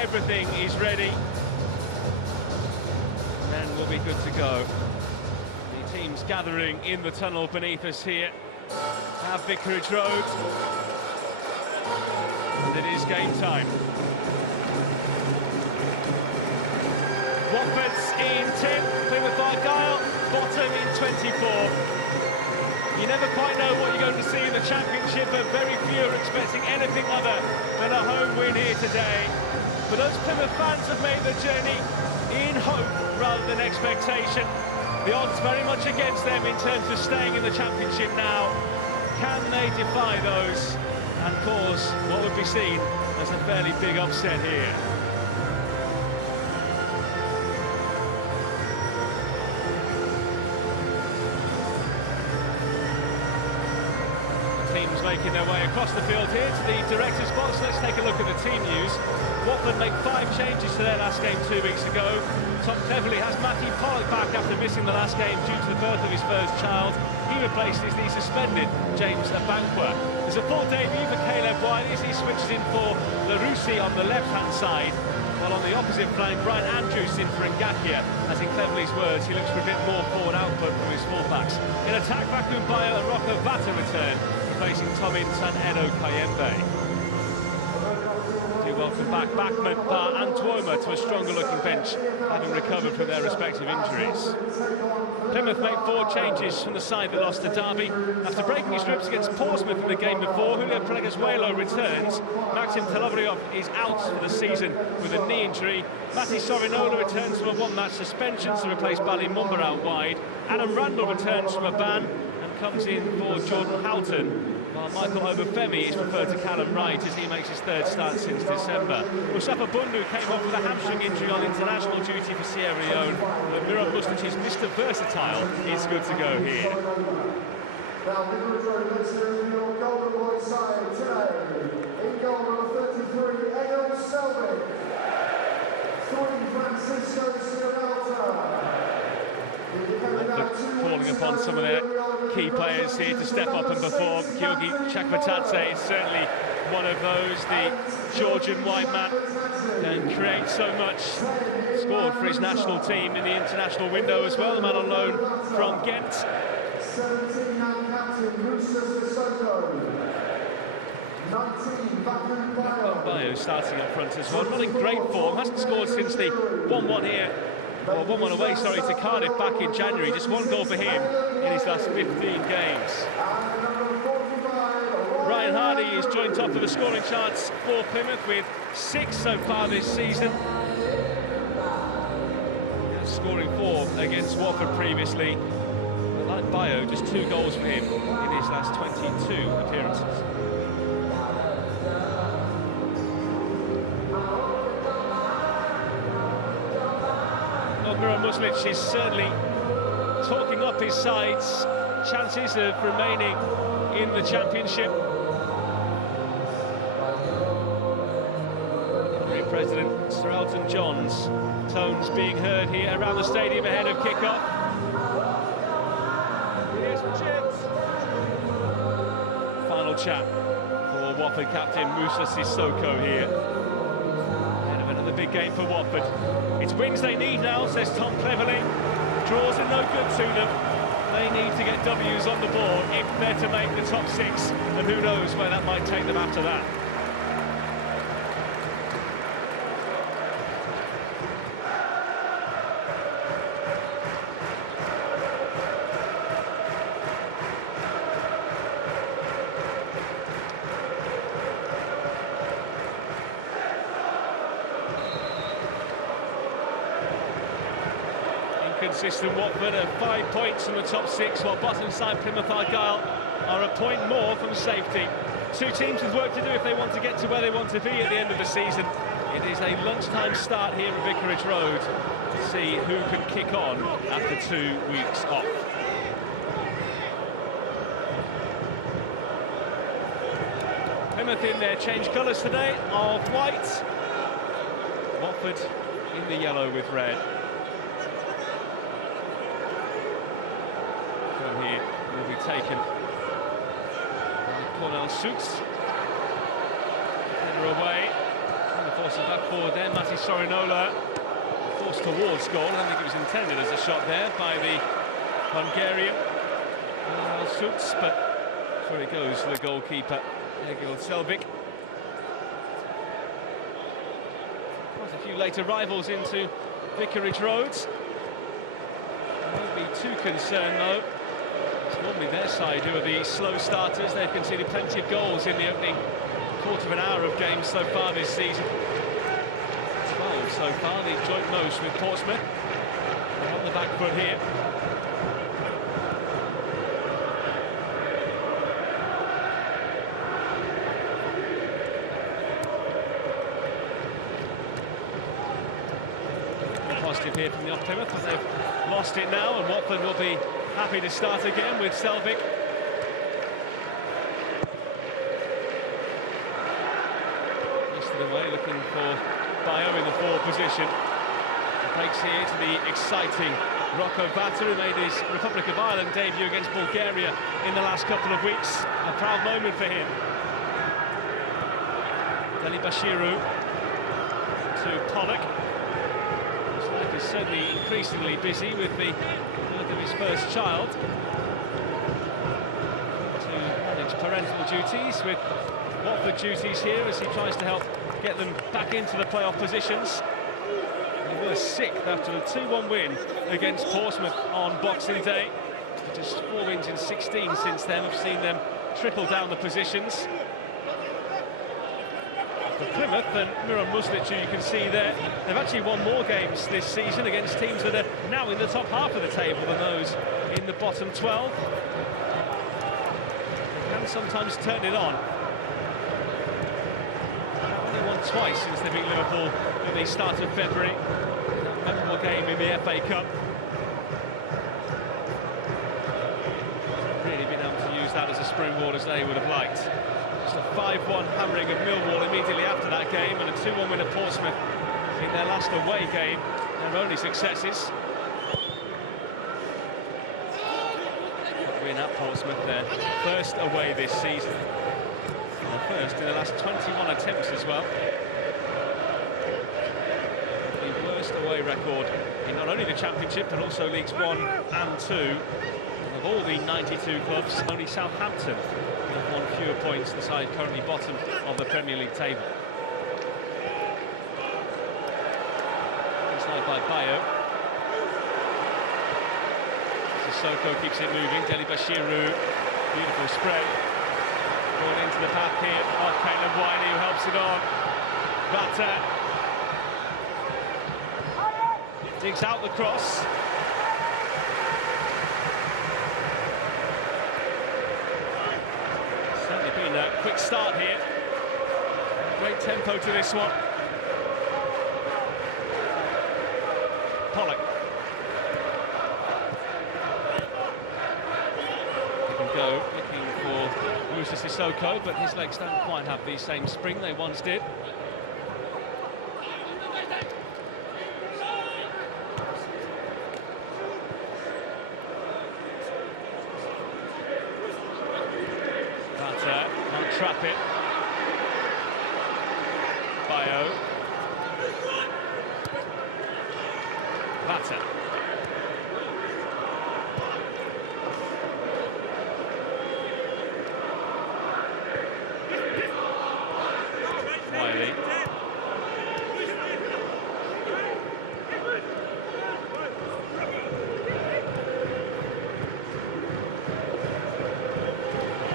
everything is ready, then we'll be good to go. The team's gathering in the tunnel beneath us here at Vicarage Road, and it is game time. Watford's in 10th, Plymouth Argyle bottom in 24. You never quite know what you're going to see in the Championship, but very few are expecting anything other than a home win here today. But those Plymouth fans have made the journey in hope rather than expectation. The odds very much against them in terms of staying in the Championship now. Can they defy those and cause what would be seen as a fairly big upset here? Teams making their way across the field here to the director's box. Let's take a look at the team news. Watford make 5 changes to their last game 2 weeks ago. Tom Cleverley has Matty Pollock back after missing the last game due to the birth of his first child. He replaces the suspended James Abankwah. There's a full debut for Caleb Wiley as he switches in for Larousse on the left-hand side, while on the opposite flank, Brian Andrews in for Ngakia, as in Cleverley's words, he looks for a bit more forward output from his fullbacks. In attack, Bakun Bayo and Rocco Vata return, facing Tom Ince and Edo Kayembe. Do welcome back Bachmann, Bar and Tuoma to a stronger-looking bench, having recovered from their respective injuries. Plymouth make 4 changes from the side that lost to Derby. After breaking his ribs against Portsmouth in the game before, Julio Pleguezuelo returns. Maxim Telovryov is out for the season with a knee injury. Mati Sorinola returns from a 1-match suspension to replace Bali Mumba out wide. Adam Randall returns from a ban and comes in for Jordan Houghton, while Michael Obafemi is preferred to Callum Wright as he makes his 3rd start since December. Mustafa Bundu came off with a hamstring injury on international duty for Sierra Leone, but Miran Muslic's Mr. Versatile is good to go here. Now, Vicarage Road, let's hear from your Golden Boy side today. In goal number 33, Egil Selvig. 3, Francisco Sierralta. Calling upon some of their key players here to step up and perform. Georgi Chakmatadze is certainly one of those. The Georgian white man can create so much. Scored for his national team in the international window as well. The man on loan from Ghent. 17-man captain, Musa Sissoko. 19, Bakun Bayo starting up front as well. Not in great form. Hasn't scored since the 1-1 here. Or 1-1 away, sorry, to Cardiff back in January. Just 1 goal for him in his last 15 games. Ryan Hardy is joint top of the scoring charts for Plymouth with 6 so far this season. Scoring 4 against Watford previously. But like Bayo, just 2 goals for him in his last 22 appearances. Miran Muslic is certainly talking up his side's chances of remaining in the Championship. President Sir Elton John's tones being heard here around the stadium ahead of kick-off. Here's the chips. Final chat for Watford captain Musa Sissoko here. The big game for Watford. It's wins they need now, says Tom Cleverley. Draws are no good to them. They need to get W's on the board if they're to make the top 6, and who knows where that might take them after that. Consistent Watford are 5 points from the top 6, while bottom side Plymouth Argyle are a point more from safety. 2 teams with work to do if they want to get to where they want to be at the end of the season. It is a lunchtime start here at Vicarage Road to see who can kick on after 2 weeks off. Plymouth in their change colours today of white. Watford in the yellow with red. Here will be taken by Cornell Suits. Header away. 24 Crosses back forward there, Matti Sorinola forced towards goal. I don't think it was intended as a shot there by the Hungarian Suits, but through it goes for the goalkeeper, Egil Selvik. Quite a few late arrivals into Vicarage Road. Won't be too concerned though. It's normally their side who are the slow starters. They've conceded plenty of goals in the opening quarter of an hour of games so far this season. 12 so far, the joint most with Portsmouth. They're on the back foot here. Positive here from the off Plymouth, but they've lost it now, and Watford will be happy to start again with Selvik. Away, looking for Bayo in the forward position. Breaks here to the exciting Rocco Vata, who made his Republic of Ireland debut against Bulgaria in the last couple of weeks. A proud moment for him. Deli Bashiru to Pollock. His life is certainly increasingly busy with the birth of his first child. To manage parental duties with Watford duties here as he tries to help get them back into the playoff positions. They were sixth after a 2-1 win against Portsmouth on Boxing Day. Just 4 wins in 16 since then have seen them trickle down the positions. For Plymouth and Miran Muslic, who you can see there, they've actually won more games this season against teams that are now in the top half of the table than those in the bottom 12. They can sometimes turn it on. Twice since they beat Liverpool at the start of February. A memorable game in the FA Cup. Really been able to use that as a springboard as they would have liked. Just a 5-1 hammering of Millwall immediately after that game, and a 2-1 win at Portsmouth in their last away game, their only successes. Win at Portsmouth, their first away this season. First in the last 21 attempts as well. The worst away record in not only the Championship but also Leagues 1 and 2. Of all the 92 clubs, only Southampton have won fewer points, the side currently bottom of the Premier League table. Inside by Bayo. Sissoko keeps it moving. Deli Bashiru, beautiful spread. Going into the path here, off Caleb Wiley, who helps it on. Vata digs out the cross. Certainly been a quick start here. Great tempo to this one. Pollock. He can go, looking for Musa Sissoko, but his legs don't quite have the same spring they once did. Can't trap it. Bayo. Vata. Wiley.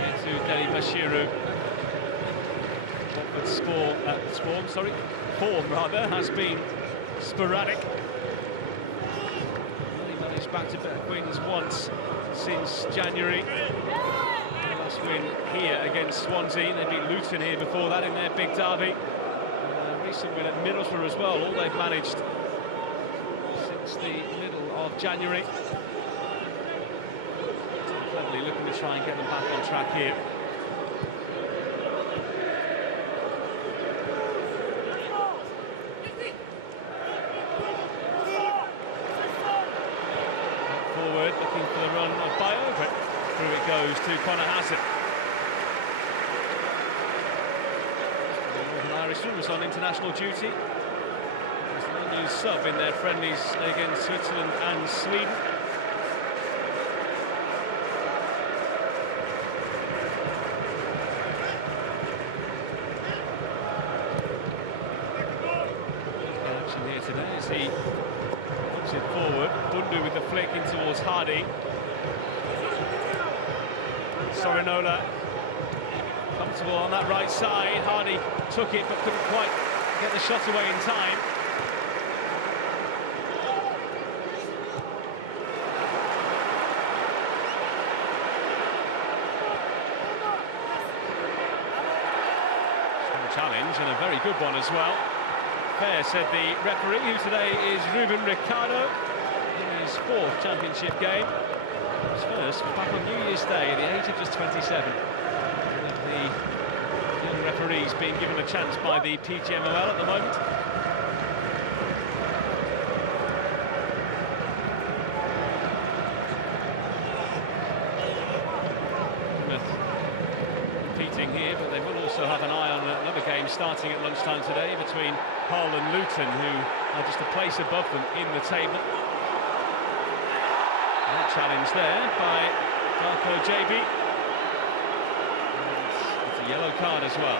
Into Deli Bashiru. Form rather has been sporadic. Only managed back-to-back wins once since January. The last win here against Swansea. They beat Luton here before that in their big derby. A recent win at Middlesbrough as well. All they've managed since the middle of January. Cleverly looking to try and get them back on track here. Looking for the run of Bayo, but through it goes to Conor Hassett. The Northern Bristol was on international duty. He's the new sub in their friendlies against Switzerland and Sweden. Action here today as he puts it forward. Bundu with the flick in towards Hardy. Sorinola comfortable on that right side. Hardy took it but couldn't quite get the shot away in time. Strong challenge and a very good one as well. Fair, said the referee, who today is Ruben Ricardo in his 4th championship game. His first back on New Year's Day at the age of just 27. One of the young referees being given a chance by the PGMOL at the moment. Plymouth competing here, but they will also have an eye on another game starting at lunchtime today between Hull and Luton, who are just a place above them in the table. Challenge there by Darko JB. And it's a yellow card as well.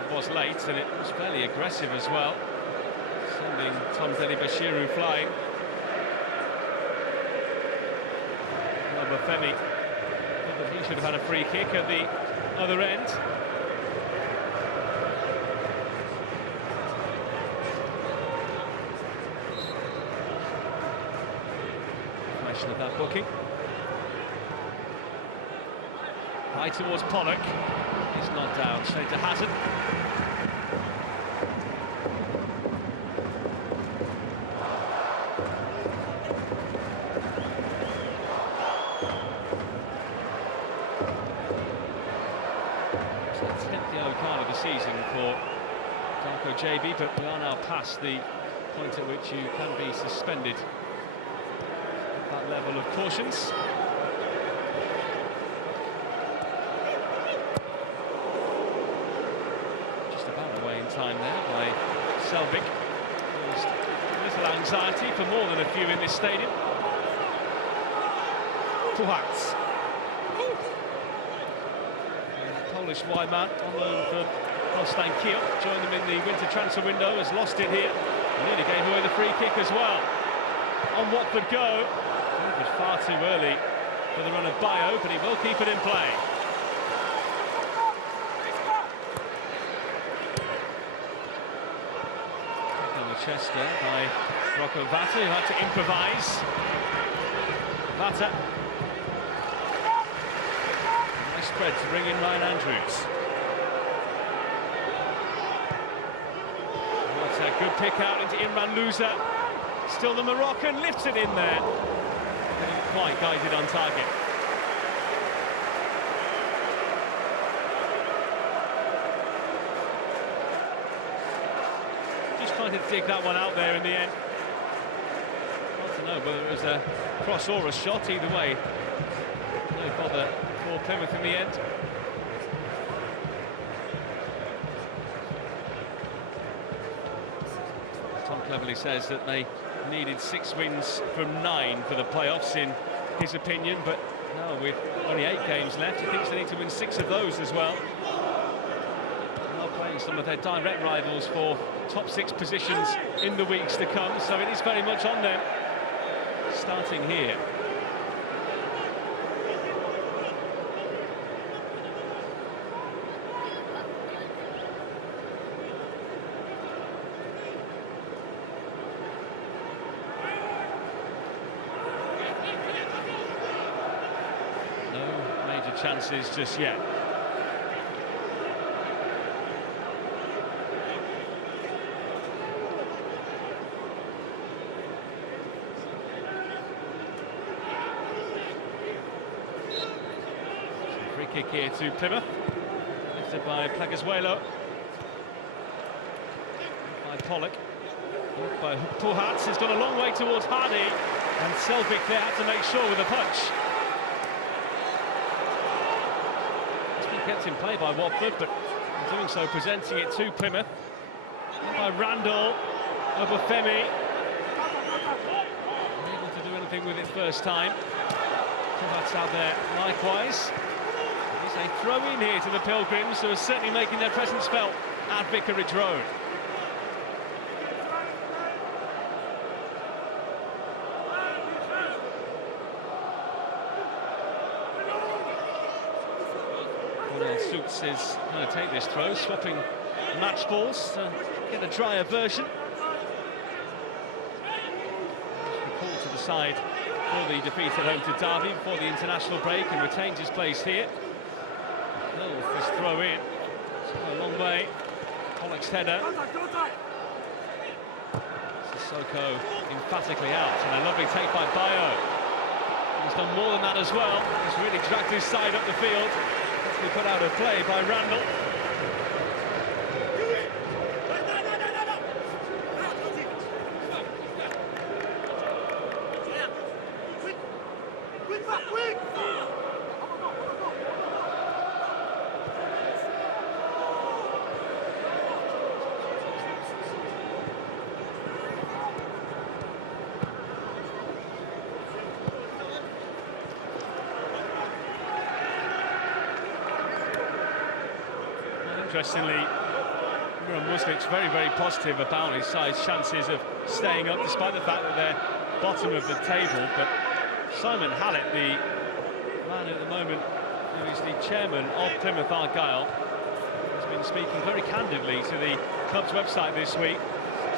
It was late and it was fairly aggressive as well, sending Tom Delibashiru flying. Femi. He should have had a free kick at the other end. Question of that booking. High towards Pollock. He's not down. Straight to Hazard. Season for Darko JB, but we are now past the point at which you can be suspended at that level of cautions. Just about away in time there by Selvik. Caused a little anxiety for more than a few in this stadium. Puhat. Polish wide man on loan from Holstein Kiel, joined them in the winter transfer window, has lost it here, and nearly gave away the free kick as well. On Watford go, it was far too early for the run of Bayo, but he will keep it in play. On the chest there by Rocco Vata, who had to improvise. Vata. Nice spread to bring in Ryan Andrews. Good pick out into Imran Louza. Still the Moroccan, lifts it in there. Didn't quite guided on target. Just trying to dig that one out there in the end. Hard to know whether it was a cross or a shot, either way. No bother for Plymouth in the end. Cleverly says that they needed 6 wins from 9 for the playoffs, in his opinion, but now with only 8 games left, he thinks they need to win 6 of those as well. They are playing some of their direct rivals for top 6 positions in the weeks to come, so it is very much on them, starting here. Chances just yet. Free kick here to Plymouth, lifted by Plagaswelo, by Pollock. By Puhatz, has gone a long way towards Hardy, and Selvik there had to make sure with a punch. It's been kept in play by Watford, but in doing so, presenting it to Plymouth. And by Randall, Obafemi. Unable to do anything with it first time. Puhatz out there likewise. It's a throw-in here to the Pilgrims, who are certainly making their presence felt at Vicarage Road. Suits is going to take this throw, swapping match balls to get a drier version. Call to the side for the defeat at home to Derby before the international break, and retains his place here. Oh, this throw in. It's a long way. Pollock's header. Sissoko emphatically out, and a lovely take by Bayo. He's done more than that as well. He's really dragged his side up the field. Put out a play by Randall. Interestingly, Miran Muslic's very, very positive about his side's chances of staying up, despite the fact that they're bottom of the table. But Simon Hallett, the man at the moment who is the chairman of Plymouth Argyle, has been speaking very candidly to the club's website this week,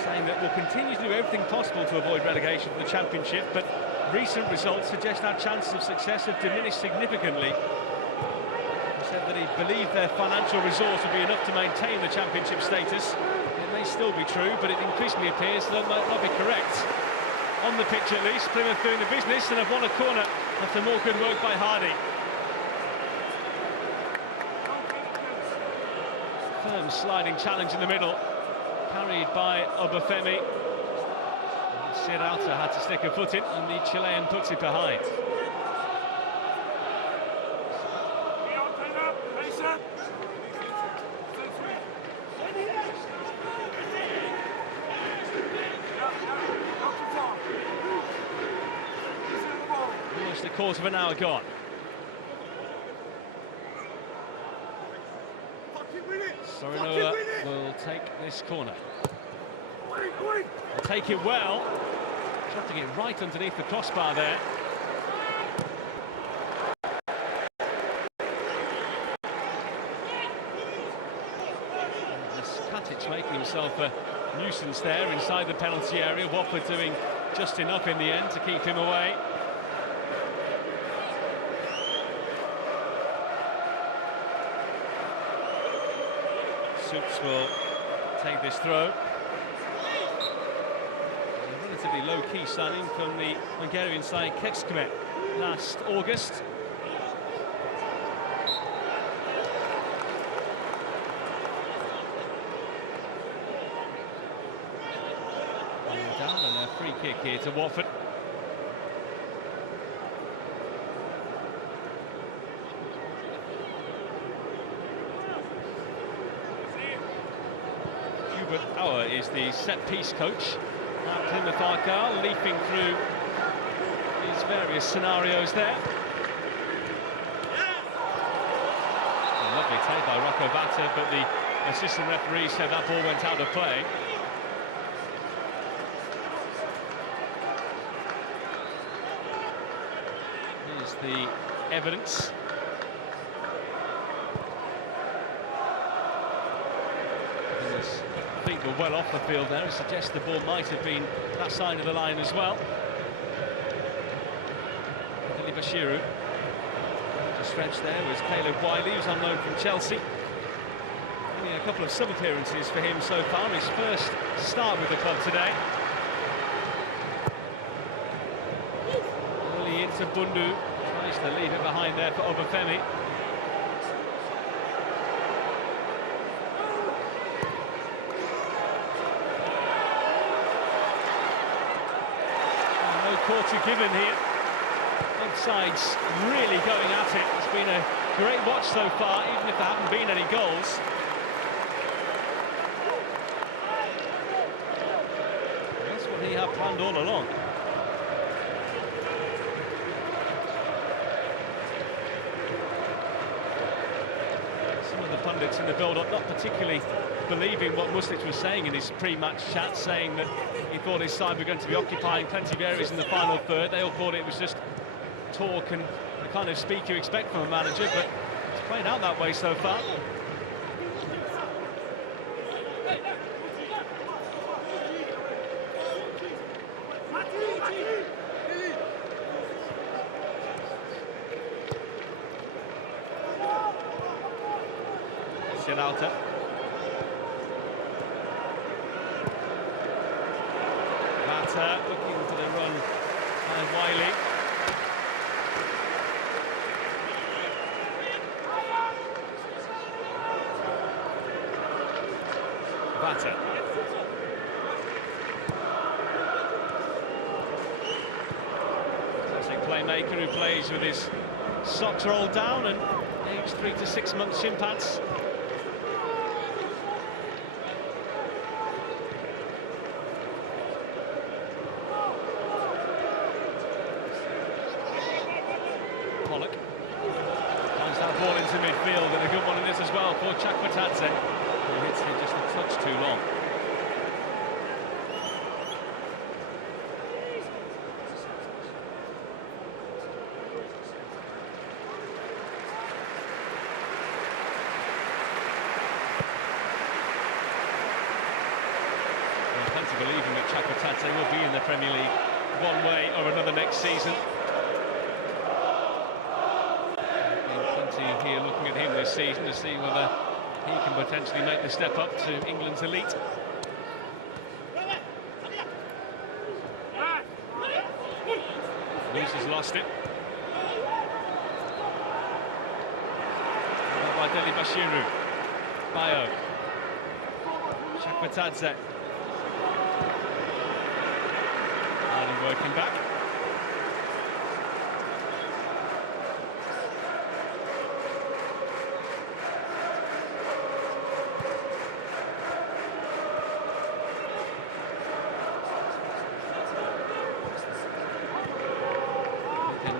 saying that we'll continue to do everything possible to avoid relegation from the Championship, but recent results suggest our chances of success have diminished significantly. Said that he believed their financial resource would be enough to maintain the Championship status. It may still be true, but it increasingly appears that might not be correct. On the pitch at least, Plymouth doing the business and have won a corner after more good work by Hardy. Firm sliding challenge in the middle, carried by Obafemi. Siralta had to stick a foot in, and the Chilean puts it behind. Almost a quarter of an hour gone. Sorinoa will take this corner. Will take it well. Shotting it right underneath the crossbar there. Katic making himself a nuisance there inside the penalty area. Watford doing just enough in the end to keep him away. Suits will take this throw. A relatively low-key signing from the Hungarian side Kekskmet last August. Down and a free kick here to Watford. Auer is the set-piece coach at Plymouth Argyle, leaping through these various scenarios there. A lovely take by Rocco Batta, but the assistant referee said that ball went out of play. Here's the evidence. Feet were well off the field there. It suggests the ball might have been that side of the line as well. Billy Bashiru. To stretch there was Caleb Wiley, who's on loan from Chelsea. Only a couple of sub-appearances for him so far. His first start with the club today. Early into Bundu. Tries to leave it behind there for Obafemi. quarter given here. Both sides really going at it. It's been a great watch so far, even if there haven't been any goals. That's what he had planned all along. Some of the pundits in the build-up not particularly believing what Muslic was saying in his pre-match chat, saying that he thought his side were going to be occupying plenty of areas in the final third. They all thought it was just talk and the kind of speak you expect from a manager, but it's played out that way so far. Alta. Mata looking for the run by Wiley. Mata. Classic playmaker who plays with his socks rolled down and aged 3 to 6 months shin pads. Ball into midfield, and a good one in this as well for Chakmatadze, who hits it just a touch too long. Well, plenty believing that Chakmatadze will be in the Premier League one way or another next season. Here looking at him this season to see whether he can potentially make the step up to England's elite. Lewis has lost it. By Deli Bashiru. Bayo. Chakmatadze. And working back.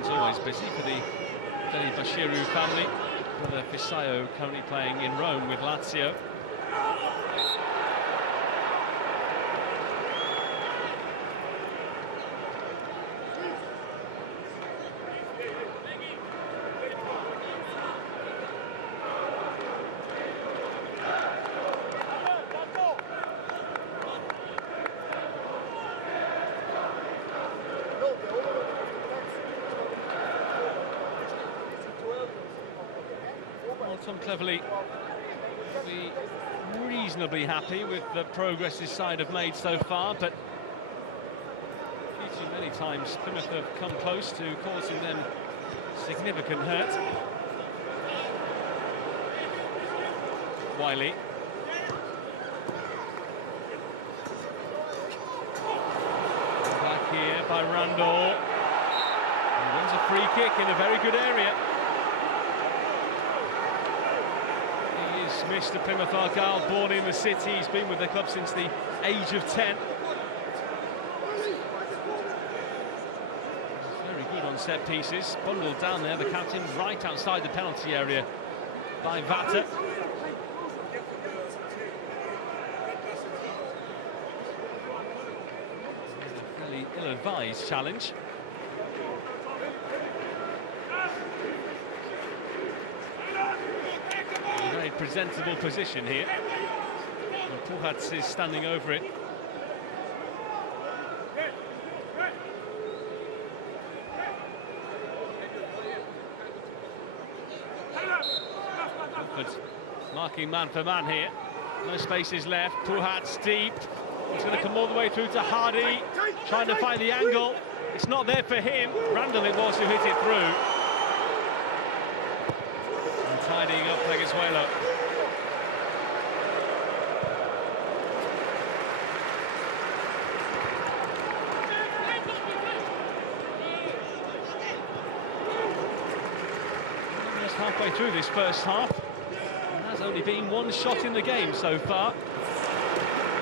Always busy for the Deli Bashiru family. Brother Fisayo currently playing in Rome with Lazio. Tom Cleverley will be reasonably happy with the progress his side have made so far, but too many times Plymouth have come close to causing them significant hurt. Wiley. Back here by Randall. He wins a free kick in a very good area. Mr. Plymouth Argyle, born in the city. He's been with the club since the age of 10. Very good on set pieces. Bundled down there, the captain, right outside the penalty area by Vata. Really ill-advised challenge. Presentable position here. And Puhats is standing over it. Watford marking man for man here. No spaces left. Puhats deep. He's going to come all the way through to Hardy. Trying to find the angle. It's not there for him. Randall it was who hit it through. And tidying up Venezuela. halfway through this first half. And there's only been one shot in the game so far.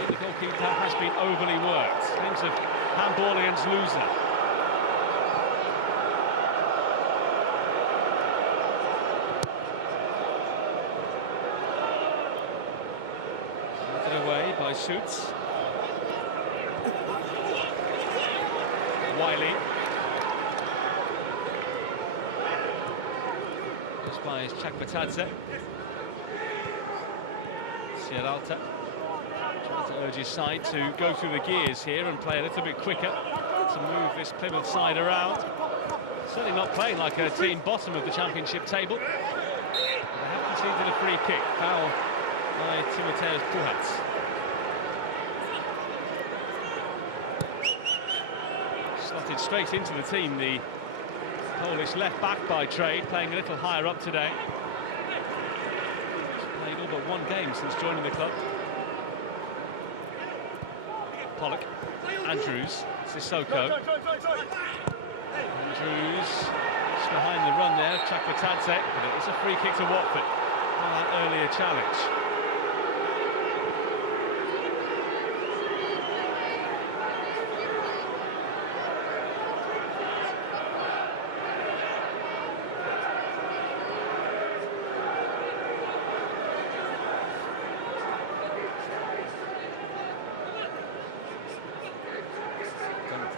The goalkeeper has been overly worked. Claims of handball against Loser. Lifted away by Schutz. Wiley. Just by his Chakbatadze. Sierralta trying to urge his side to go through the gears here and play a little bit quicker to move this Plymouth side around. Certainly not playing like a team bottom of the championship table. They have conceded a free kick. Foul by Timoteus Puhats. Slotted straight into the team, the Polish left-back by trade, playing a little higher up today. He's played all but one game since joining the club. Pollock, Andrews, Sissoko. Andrews just behind the run there, Chakbatadze, but it was a free kick to Watford on that earlier challenge.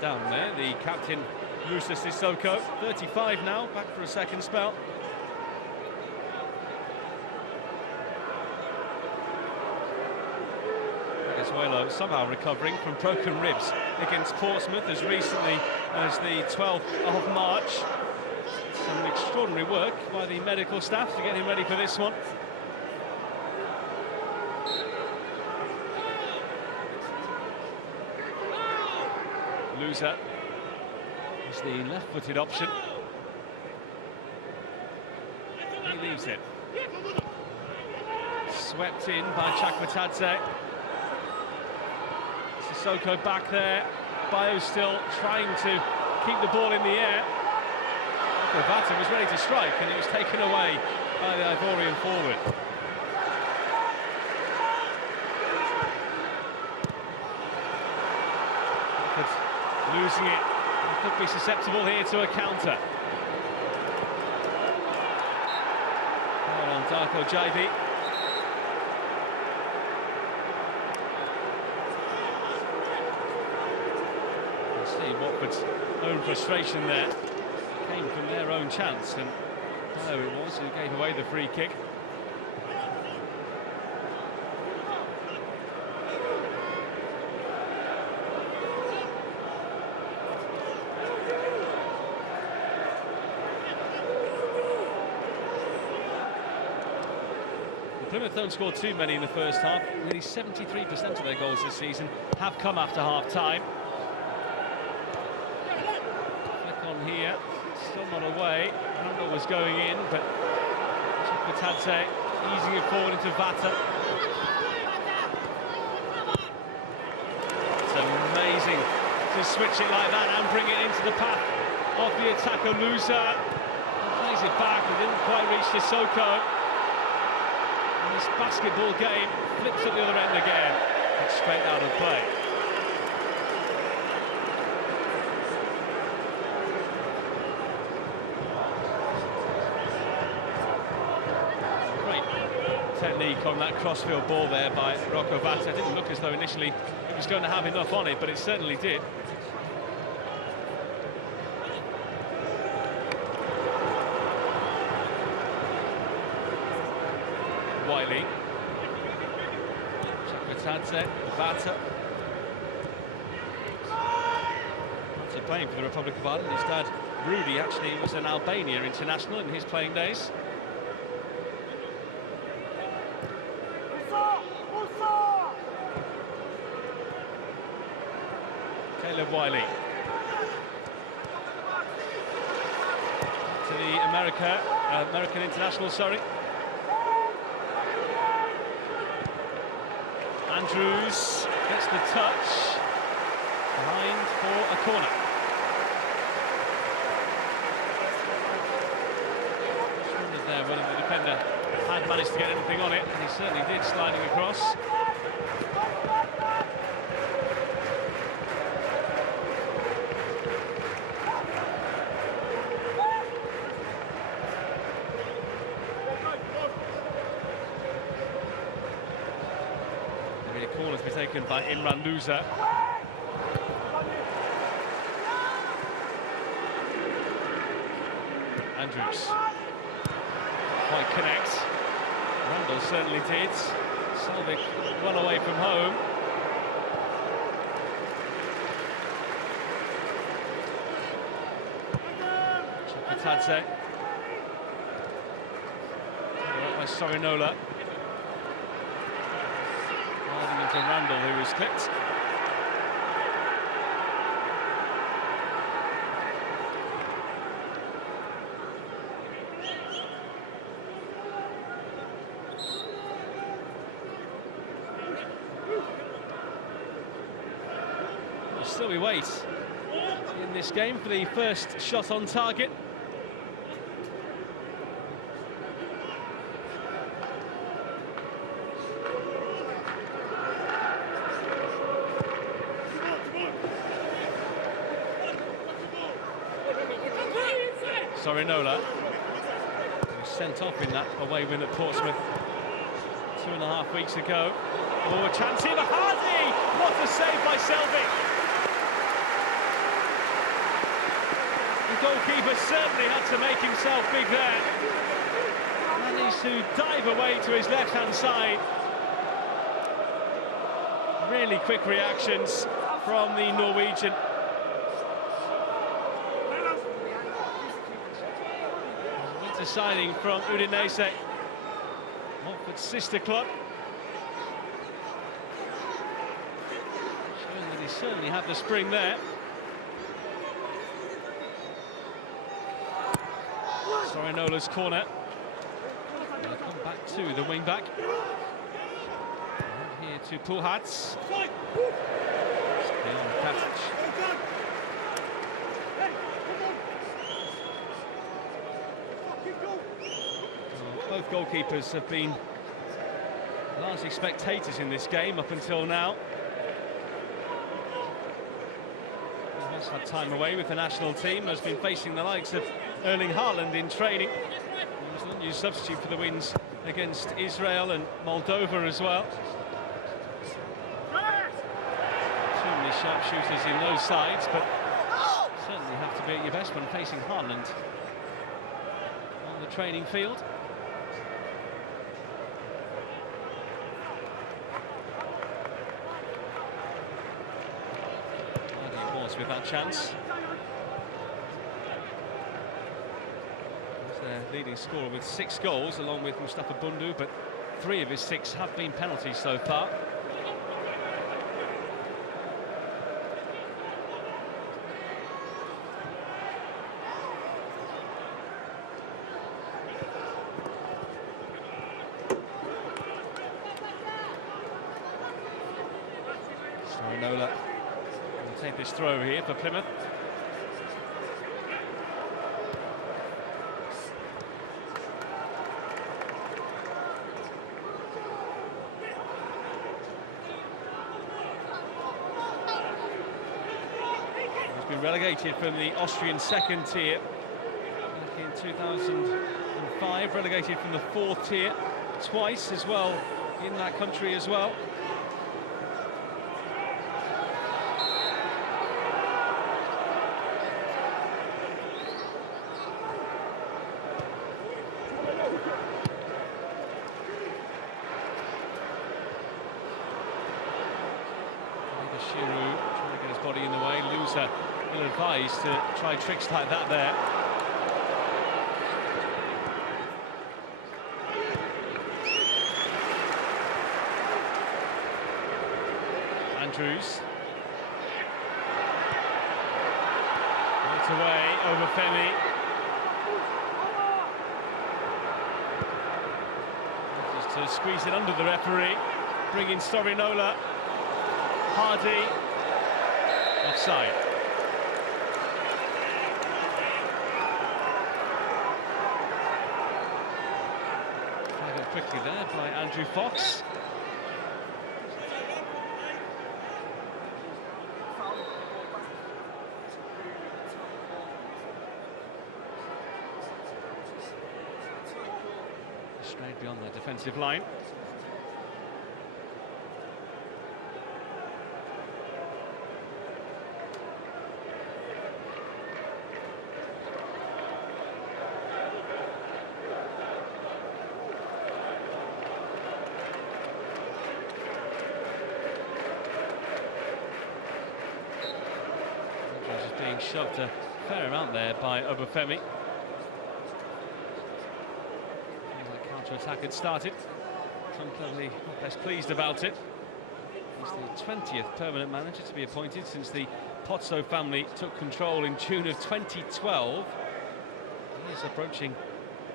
Down there, the captain, Musa Sissoko, 35 now, back for a second spell. Venezuela somehow recovering from broken ribs against Portsmouth as recently as the 12th of March. Some extraordinary work by the medical staff to get him ready for this one. Loser is the left-footed option. He leaves it. Swept in by Chakbatadze. Sissoko back there. Bayo still trying to keep the ball in the air. Ravata was ready to strike and it was taken away by the Ivorian forward. Losing it, he could be susceptible here to a counter. Foul on Darko Jaibi. You see Watford's own frustration there. Came from their own chance, and there it was who gave away the free kick. Plymouth don't score too many in the first half. Nearly 73% of their goals this season have come after half-time. Flick on here, still not away. Randall was going in, but Chakbatadze easing it forward into Vata. It's amazing to switch it like that and bring it into the path of the attacker Loser. Plays it back, but didn't quite reach Sissoko. This basketball game flips at the other end again. It's straight out of play. Great technique on that crossfield ball there by Rocco Vata. It didn't look as though initially it was going to have enough on it, but it certainly did. Wiley, Chakbatadze, Vata. Vata playing for the Republic of Ireland. His dad, Rudy, actually was an Albania international in his playing days. Caleb Wiley. To the American international, sorry. Andrews gets the touch, behind for a corner. Just wondered there whether defender had managed to get anything on it, and he certainly did, sliding across. The corner to be taken by Imran Louza. Andrews. Quite connect. Randall certainly did. Selvik well away from home. Chakatadze. Right by Sorinola. Holding into Randall, who was clipped. Still we wait in this game for the first shot on target. Sorinola, who was sent off in that away win at Portsmouth 2.5 weeks ago. Oh, a chance here for Hardy! What a save by Selvik! The goalkeeper certainly had to make himself big there. Managed to dive away to his left-hand side. Really quick reactions from the Norwegian. Winter signing from Udinese, Watford's sister club. Showing that he certainly had the spring there. Sorinola's corner. They'll come back to the wing-back. Here to Puhats. Both goalkeepers have been largely spectators in this game up until now. He has had time away with the national team, has been facing the likes of Erling Haaland in training. He was an unused substitute for the wins against Israel and Moldova as well. Too many sharpshooters in those sides, but certainly have to be at your best when facing Haaland on the training field. Hardy was with that chance. Their leading scorer with 6 goals, along with Mustafa Bundu, but 3 of his 6 have been penalties so far. Sorinola will take this throw here for Plymouth. Relegated from the Austrian second tier back in 2005, relegated from the 4th tier twice as well in that country as well. Shiru trying to get his body in the way. Louza ill-advised to try tricks like that there. Andrews. Right away over Femi. Just to squeeze it under the referee. Bring in Sorinola. Hardy. Offside. quickly there by Andrew Fox. Straight beyond the defensive line. Just being shoved a fair amount there by Obafemi. Attack had started. Tom cleverly not best pleased about it. He's the 20th permanent manager to be appointed since the Pozzo family took control in June of 2012. He is approaching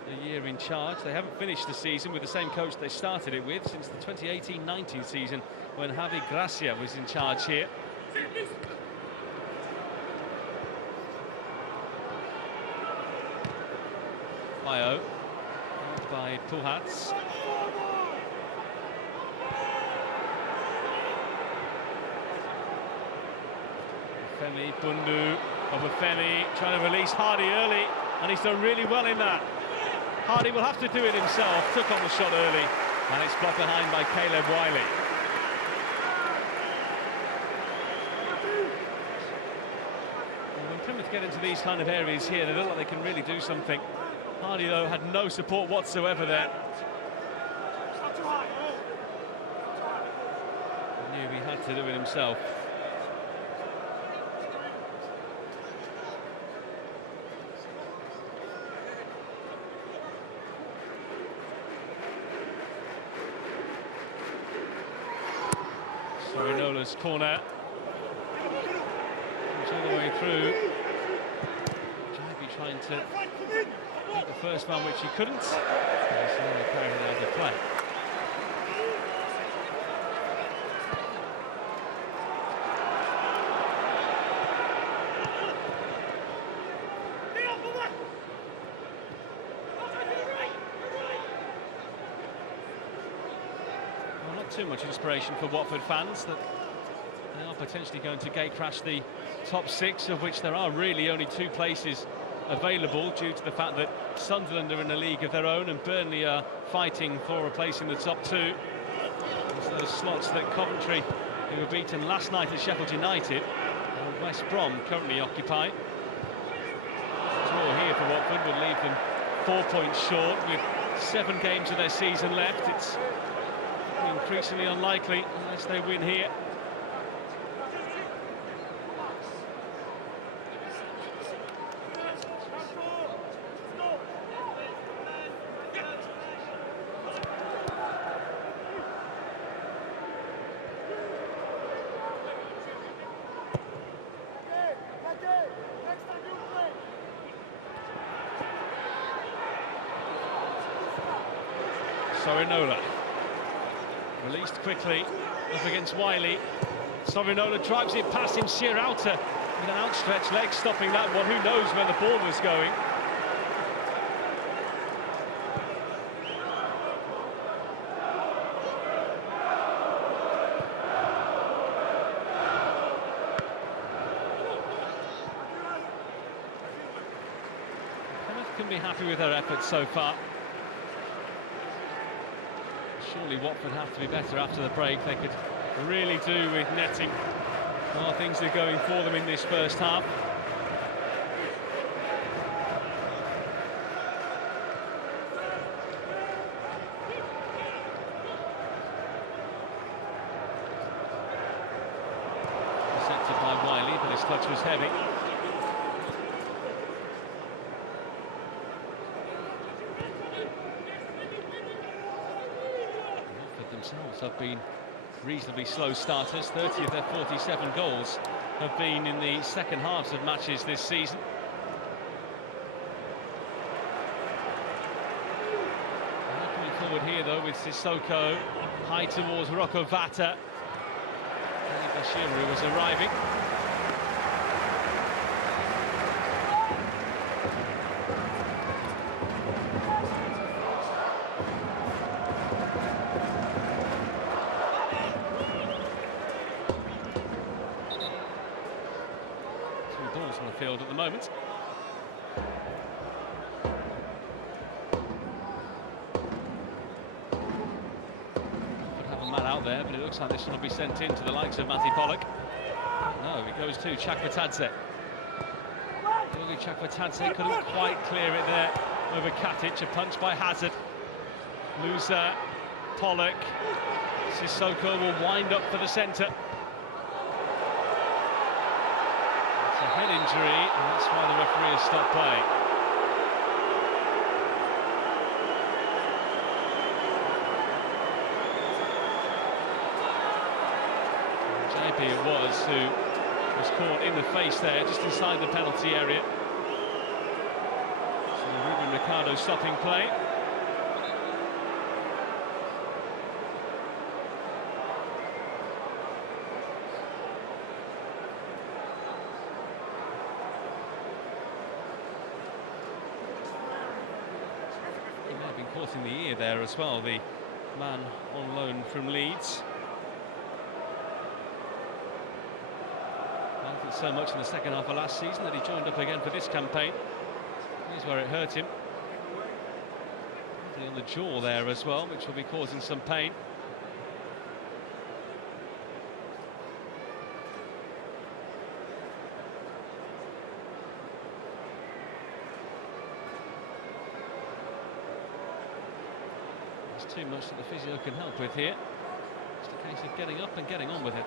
a year in charge. They haven't finished the season with the same coach they started it with since the 2018-19 season when Javi Gracia was in charge here. Bayo. By Puhats. Femi, Bundu, Obafemi trying to release Hardy early, and he's done really well in that. Hardy will have to do it himself, took on the shot early, and it's blocked behind by Caleb Wiley. And when Plymouth get into these kind of areas here, they look like they can really do something. Hardy, though, had no support whatsoever there. He knew he had to do it himself. Sorinola's corner. It's all the way through. Javi trying to beat the first man, which he couldn't. So they carried it out of play. Well, not too much inspiration for Watford fans that they are potentially going to gate crash the top six, of which there are really only two places available due to the fact that Sunderland are in a league of their own and Burnley are fighting for a place in the top two. It's those slots that Coventry, who were beaten last night at Sheffield United, and West Brom currently occupy. A draw here for Watford would leave them 4 points short with 7 games of their season left. It's increasingly unlikely unless they win here. Sorinola released quickly up against Wiley. Sorinola drives it past him, Sierralta with an outstretched leg stopping that one. Who knows where the ball was going? Plymouth can be happy with their efforts so far. Surely Watford have to be better after the break. They could really do with netting. Oh, things are going for them in this first half. Intercepted by Wiley, but his touch was heavy. Have been reasonably slow starters. 30 of their 47 goals have been in the second halves of matches this season. Coming forward here though with Sissoko, high towards Rocco Vata. Bashiru was arriving. officials on the field at the moment. Could have a man out there, but it looks like this one will be sent in to the likes of Matty Pollock. No, it goes to Chakvetadze. Chakvetadze couldn't quite clear it there over Katic. A punch by Hazard. Loser, Pollock. Sissoko will wind up for the centre. It's a head injury, and that's why the referee has stopped play. JP it was who was caught in the face there, just inside the penalty area. So Ruben Ricardo stopping play. He may have been caught in the ear there as well, the man on loan from Leeds. So much in the second half of last season that he joined up again for this campaign. Here's where it hurt him. On the jaw there as well, which will be causing some pain. There's too much that the physio can help with here. Just a case of getting up and getting on with it.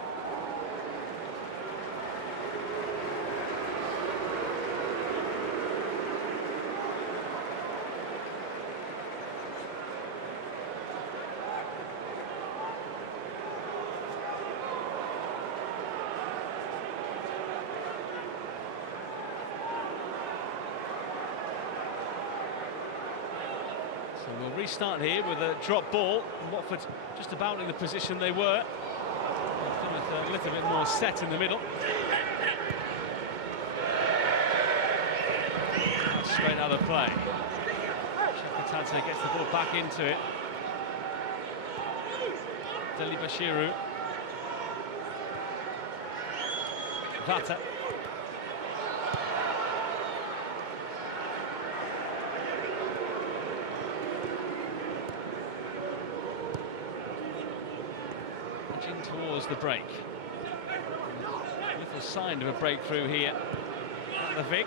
So we'll restart here with a drop ball. Watford just about in the position they were. Plymouth a little bit more set in the middle. Straight out of play. Chakvetadze gets the ball back into it. Deli Bashiru. Vata. Towards the break. Little sign of a breakthrough here at the Vic.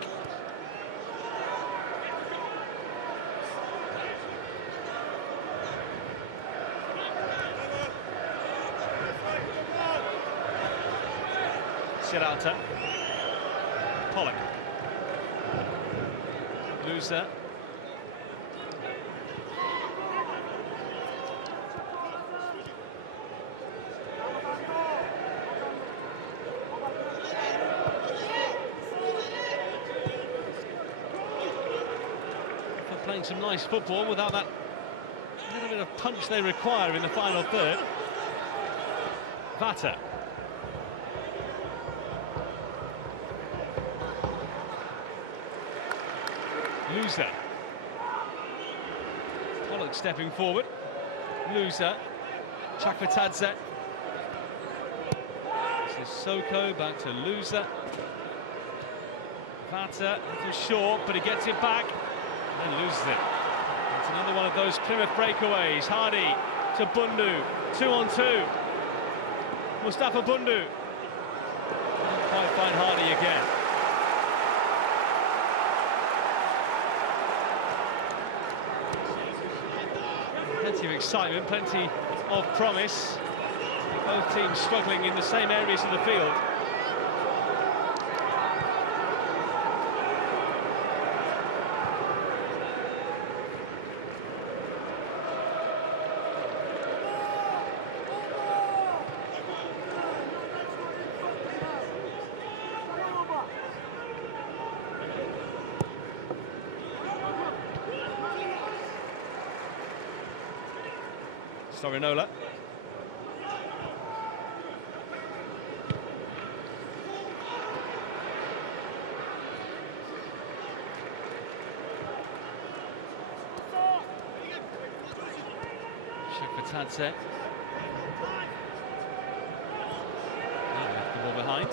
Siralta. Pollock. Loser. Playing some nice football without that little bit of punch they require in the final third. Vata. Loser. Pollock stepping forward. Loser. Chakvetadze. Sissoko back to Loser. Vata, a little short, but he gets it back. And loses it. It's another one of those Plymouth breakaways. Hardy to Bundu, 2-on-2. Mustafa Bundu. Can't quite find Hardy again. Plenty of excitement, plenty of promise. Both teams struggling in the same areas of the field. Storinola. Chakvetadze. Left the ball behind.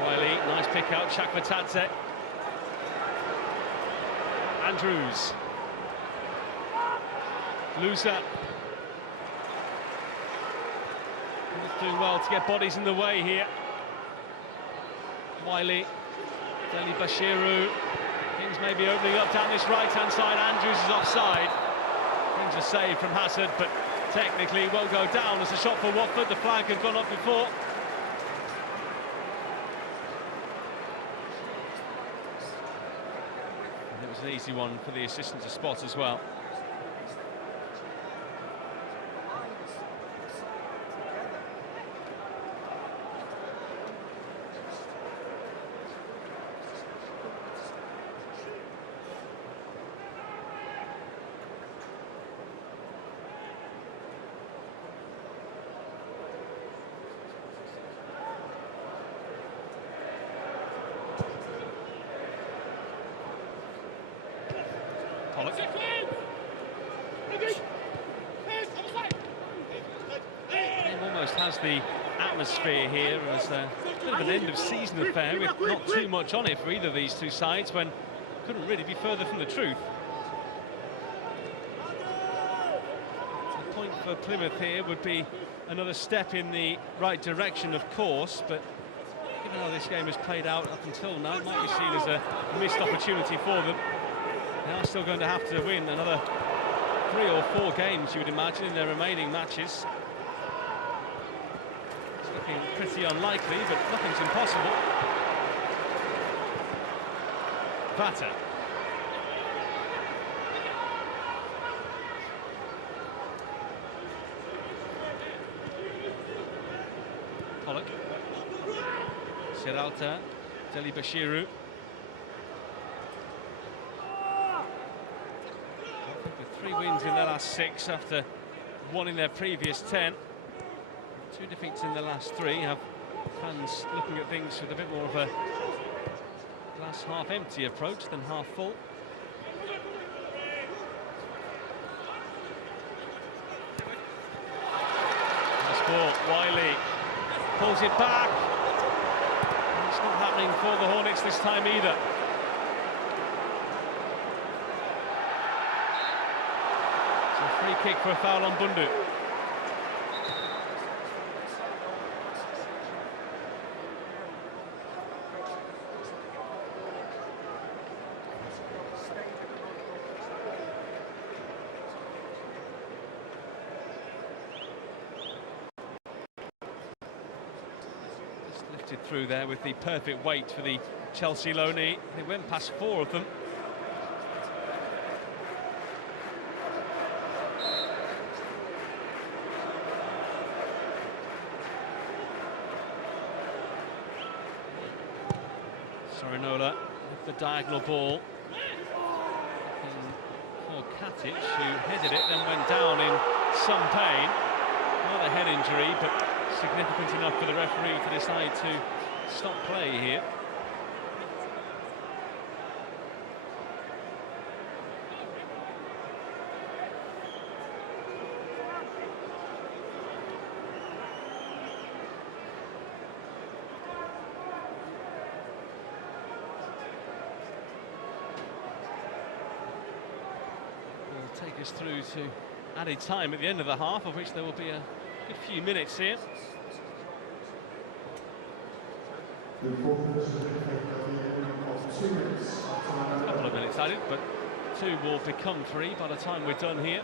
Wiley, nice pick out, Chakvatadze. Andrews. Loser. He's doing well to get bodies in the way here. Wiley, Deli Bashiru. Things may be opening up down this right-hand side. Andrews is offside. Brings a save from Hazard, but technically won't go down as a shot for Watford. The flag had gone up before. And it was an easy one for the assistant to spot as well. It almost has the atmosphere here as a bit of an end-of-season affair with not too much on it for either of these two sides, when couldn't really be further from the truth. The point for Plymouth here would be another step in the right direction, of course, but given how this game has played out up until now, it might be seen as a missed opportunity for them. They are still going to have to win another 3 or 4 games, you would imagine, in their remaining matches. It's looking pretty unlikely, but nothing's impossible. Vata. Pollock. Seralta. Deli Bashiru. With 3 wins in their last 6 after 1 in their previous 10. 2 defeats in the last 3 have fans looking at things with a bit more of a glass half empty approach than half full. Nice ball, Wiley pulls it back. And it's not happening for the Hornets this time either. Free kick for a foul on Bundu. Just lifted through there with the perfect weight for the Chelsea loanee. They went past 4 of them. Sorinola with the diagonal ball for Katic, who headed it, then went down in some pain. Not a head injury, but significant enough for the referee to decide to stop play here. Take us through to added time at the end of the half, of which there will be a good few minutes here. A couple of minutes added, but 2 will become 3 by the time we're done here.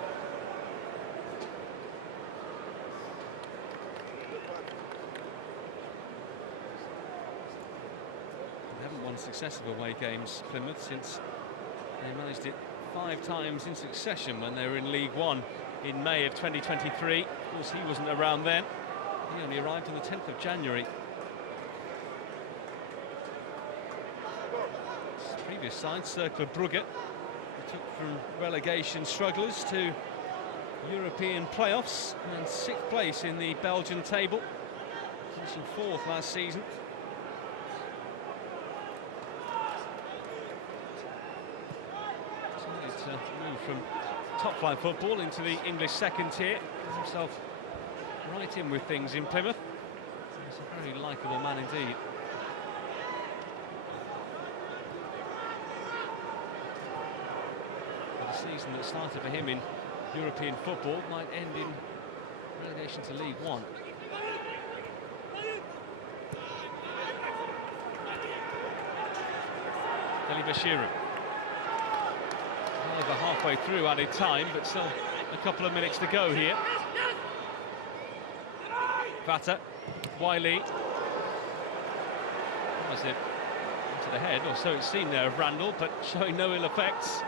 They haven't won successive away games, Plymouth, since they managed it 5 times in succession when they were in League One in May of 2023. Of course, he wasn't around then. He only arrived on the 10th of January. His previous side, Cercle Brugge, who took from relegation strugglers to European playoffs and 6th place in the Belgian table, finishing 4th last season. To move from top-flight football into the English second tier, gets himself right in with things in Plymouth. He's a very likeable man indeed. But a season that started for him in European football might end in relegation to League One. Bashiru. Over halfway through added time, but still a couple of minutes to go here. Vata, Wiley. Was it into the head, or so it seemed there, of Randall, but showing no ill effects.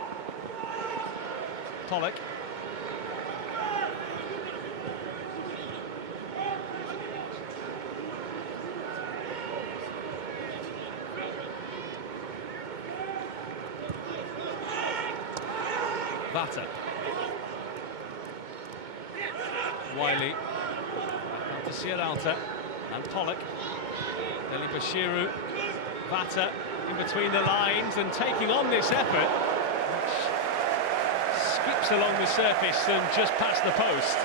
Pollock. Vata. Wiley. Out to Sierralta. And Pollock. Deli Bashiru. Vata in between the lines and taking on this effort, which skips along the surface and just past the post.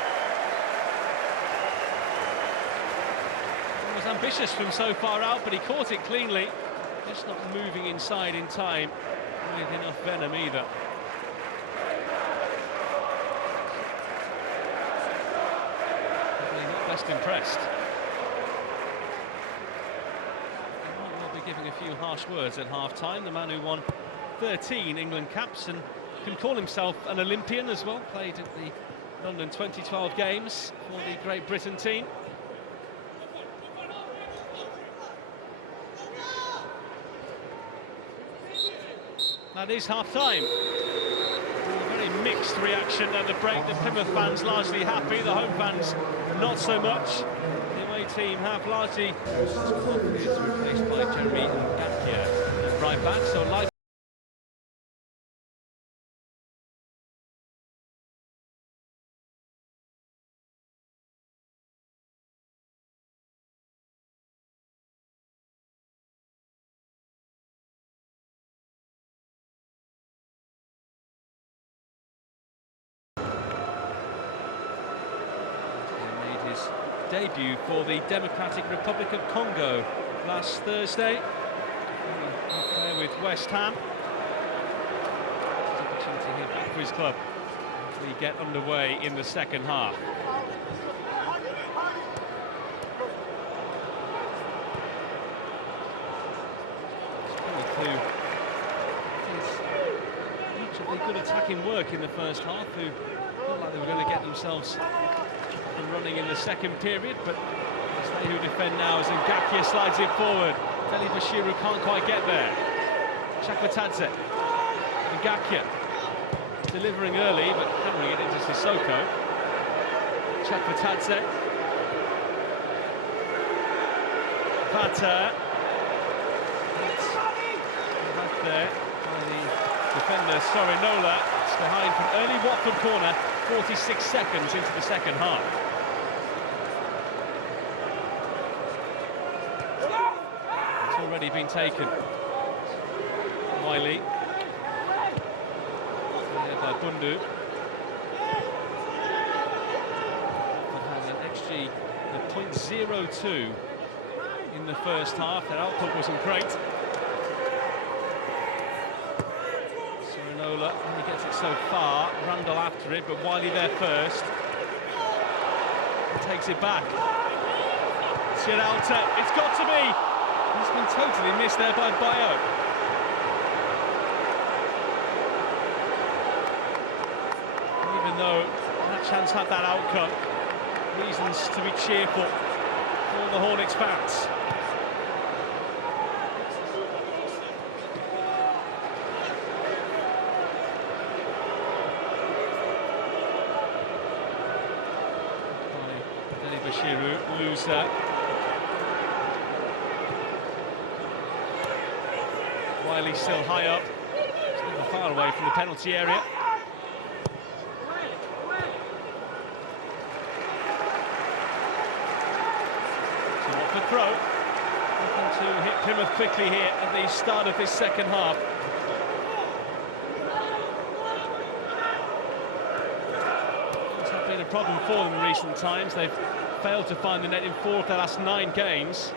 It was ambitious from so far out, but he caught it cleanly. Just not moving inside in time with enough venom either. Best impressed. He might well be giving a few harsh words at half-time. The man who won 13 England caps and can call himself an Olympian as well. Played at the London 2012 games for the Great Britain team. That is half-time. Very mixed reaction at the break. The Plymouth fans largely happy, the home fans not so much. The away team have largely replaced by Jeremy Ngakia right back, so like debut for the Democratic Republic of Congo last Thursday. There with West Ham. Opportunity here back for his club as we get underway in the second half. Each of the good attacking work in the first half, who looked like they were going to get themselves running in the second period, but it's they who defend now as Ngakia slides it forward. Deli Bashiru can't quite get there. Chakvetadze. Ngakia delivering early, but hammering it into Sissoko. Chakvetadze. Vata. Right there by the defender, Sorinola. It's behind from early Watford corner, 46 seconds into the second half. Already been taken. Wiley. There by Bundu. But has an XG of .02 in the first half. Their output wasn't great. Sorinola only gets it so far. Randall after it, but Wiley there first. He takes it back. Sierralta, it's got to be! He's been totally missed there by Bayo. Even though that chance had that outcome, reasons to be cheerful for the Hornets fans. Deli Bashiru, loser. Wiley still high up, still far away from the penalty area. So Watford throw, looking to hit Plymouth quickly here at the start of this second half. It's not been a problem for them in recent times. They've failed to find the net in 4 of their last 9 games.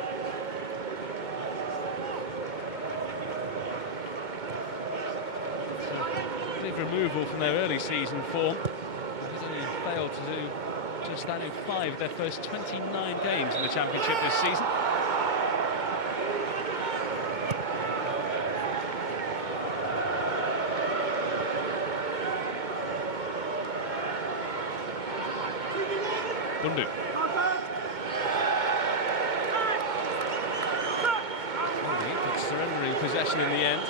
Big removal from their early season form. They've only failed to do just that in 5 of their first 29 games in the Championship this season. Bundu. But surrendering possession in the end.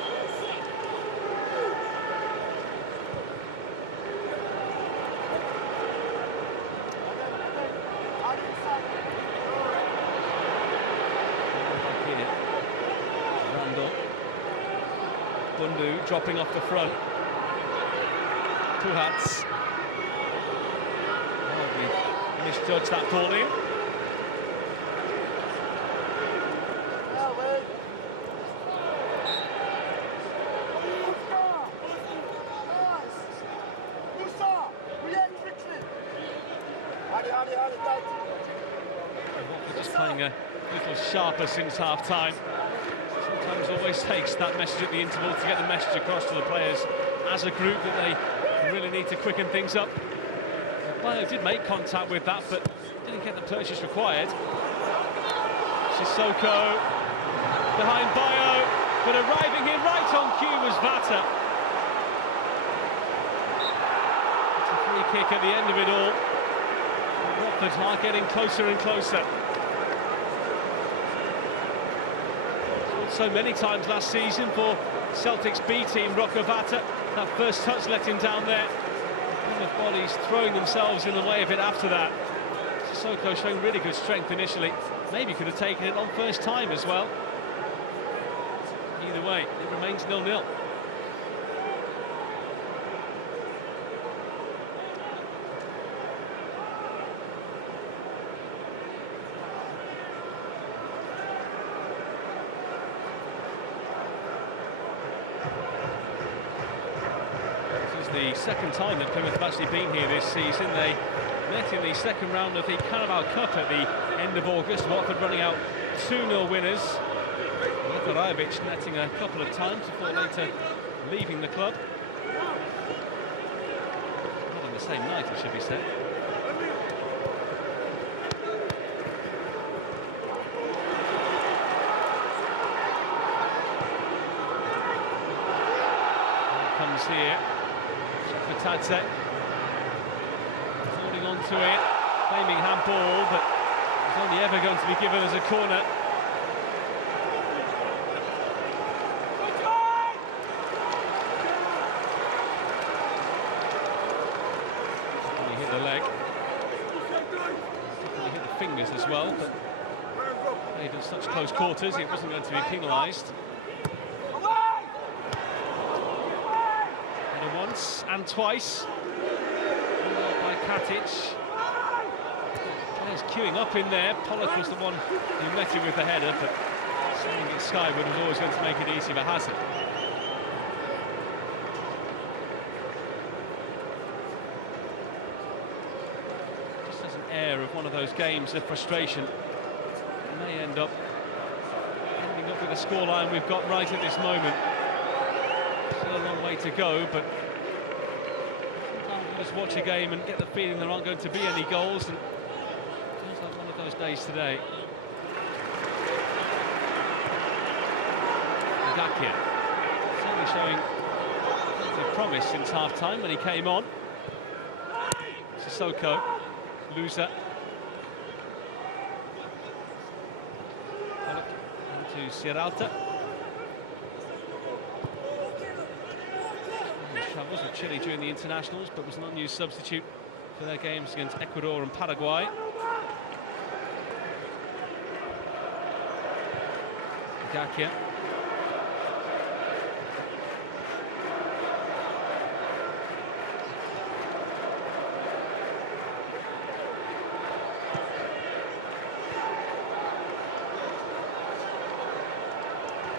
Bundu dropping off the front. Puhats. Misjudged that ball in. Watford just playing a little sharper since half-time. Sometimes always takes that message at the interval to get the message across to the players as a group that they really need to quicken things up. Bayo did make contact with that, but didn't get the purchase required. Sissoko behind Bayo, but arriving in right on cue was Vata. It's a free kick at the end of it all. Watford are getting closer and closer. So many times last season for Celtic's B team, Rocco Vata. That first touch let him down there. The bodies throwing themselves in the way of it after that. Sissoko showing really good strength initially. Maybe could have taken it on first time as well. Either way, it remains 0-0. The second time that Plymouth have actually been here this season. They met in the second round of the Carabao Cup at the end of August. Watford running out 2-0 winners. Rajovic netting a couple of times before later leaving the club. Not on the same night, it should be said. Here comes here. Tadze holding on to it, claiming handball, but it's only ever going to be given as a corner. He hit the leg, he hit the fingers as well, but played at such close quarters, it wasn't going to be penalised. Once and twice by Katic. Players queuing up in there. Pollock was the one who met him with the header, but sending it skyward was always going to make it easy for Hazard. Just has an air of one of those games of frustration. It may ending up with a scoreline we've got right at this moment. Still a long way to go, but sometimes you just watch a game and get the feeling there aren't going to be any goals, and it feels like one of those days today. Ngakia certainly showing plenty of promise since half-time when he came on. Sissoko, loser. To Sierralta. Travels with Chile during the internationals, but was an unused substitute for their games against Ecuador and Paraguay. Ngakia.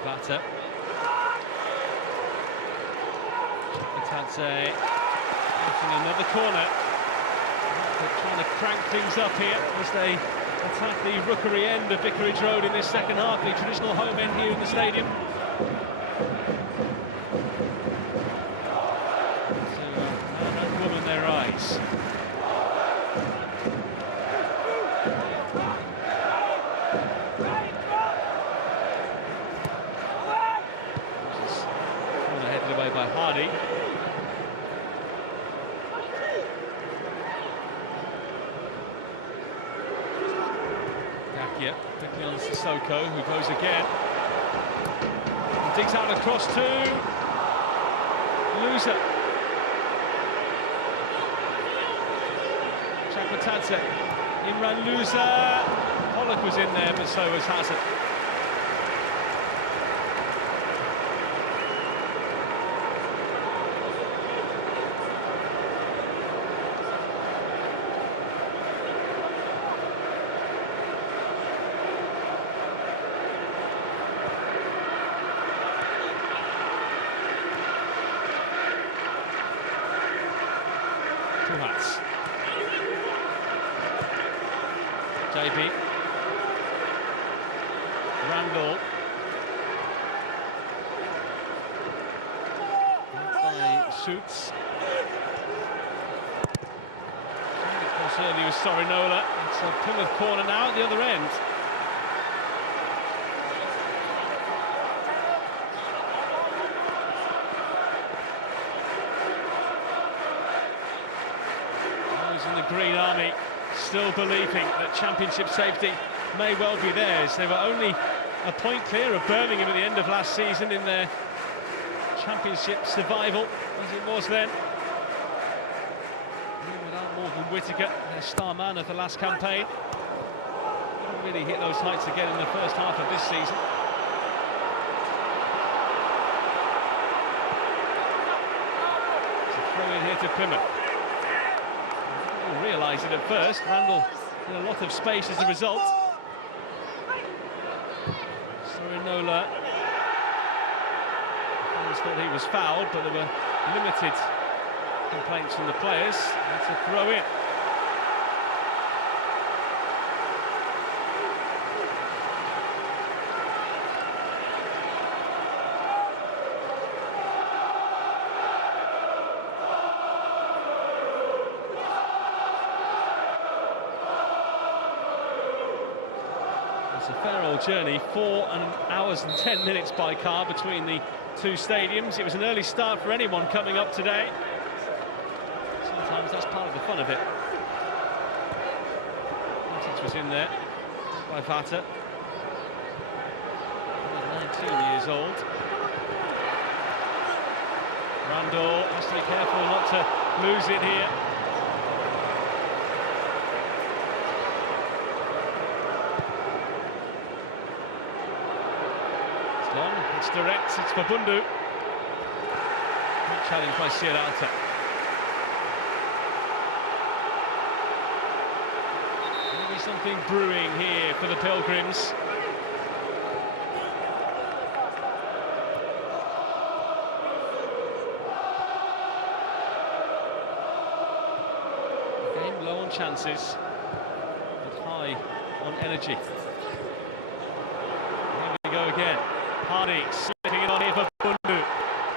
Vata. Tadze. Another corner. trying to crank things up here as they attack the Rookery end of Vicarage Road in this second half, the traditional home end here in the stadium. So, man and woman, their eyes. Headed away by Hardy. Dakia quickly on Sissoko, who goes again. And digs out across to Loser. Chakmatadze. Imran Loser. Pollock was in there, but so was Hazard. JB. Randall. By Suits. Cross early with Sorinola. It's a Plymouth corner now at the other end. Those in the Green Army still believing that championship safety may well be theirs. They were only a point clear of Birmingham at the end of last season in their championship survival, as it was then. Without Morgan Whittaker, their star man of the last campaign. Didn't really hit those heights again in the first half of this season. It's a throw in here to Plymouth. Realise it at first. Randall in a lot of space as a result. Sorinola. Fans thought he was fouled, but there were limited complaints from the players. It's a throw in. It's a fair old journey, 4 hours and 10 minutes by car between the two stadiums. It was an early start for anyone coming up today. Sometimes that's part of the fun of it. Matic was in there by Vata. 19 years old. Randall has to be careful not to lose it here. It's direct, it's for Bundu. Good challenge by Sierralta. Maybe something brewing here for the Pilgrims. The game low on chances, but high on energy. Here we go again. Hardy slipping it on here for Bundu.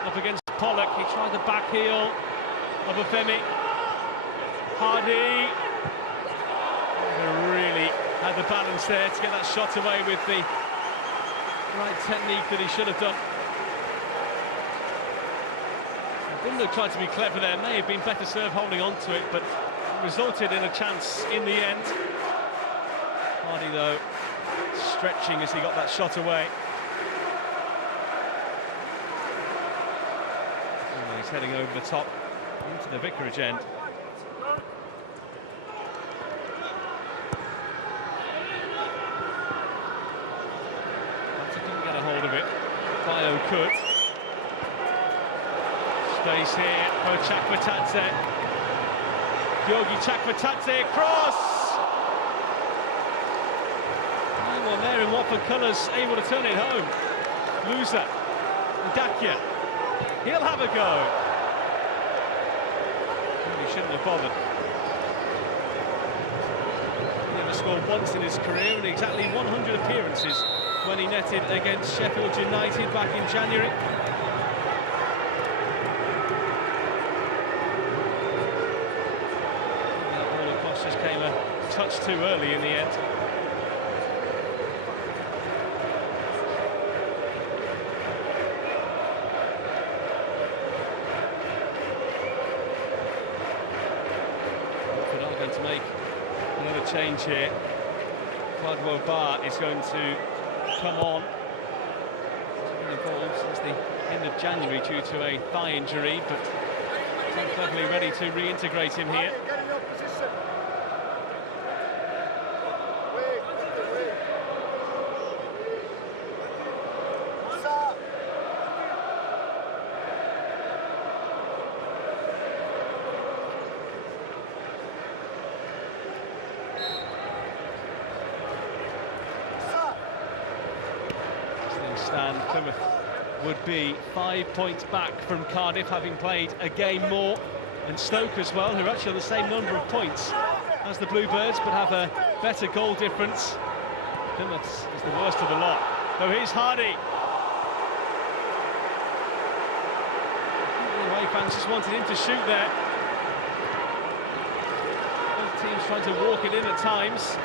Up against Pollock, he tried the back heel of Obafemi. Hardy really had the balance there to get that shot away with the right technique that he should have done. Bundu tried to be clever there, may have been better served holding on to it, but it resulted in a chance in the end. Hardy, though, stretching as he got that shot away. He's heading over the top into the Vicarage end. Hunter couldn't get a hold of it. Bio could. Space here for Chakmatadze. Yogi Chakmatadze across. Anyone there in Watford colours able to turn it home. Loser. Dakia. He'll have a go. He shouldn't have bothered. scored once in his career and exactly 100 appearances when he netted against Sheffield United back in January. That ball across just came a touch too early in the end. To make another change here. Bar is going to come on. He's been involved since the end of January due to a thigh injury, but he's cleverly ready to reintegrate him here. Stand, Plymouth would be 5 points back from Cardiff, having played a game more, and Stoke as well, who are actually on the same number of points as the Bluebirds, but have a better goal difference. Plymouth is the worst of the lot. Though here's Hardy. The away fans just wanted him to shoot there. Both teams trying to walk it in at times.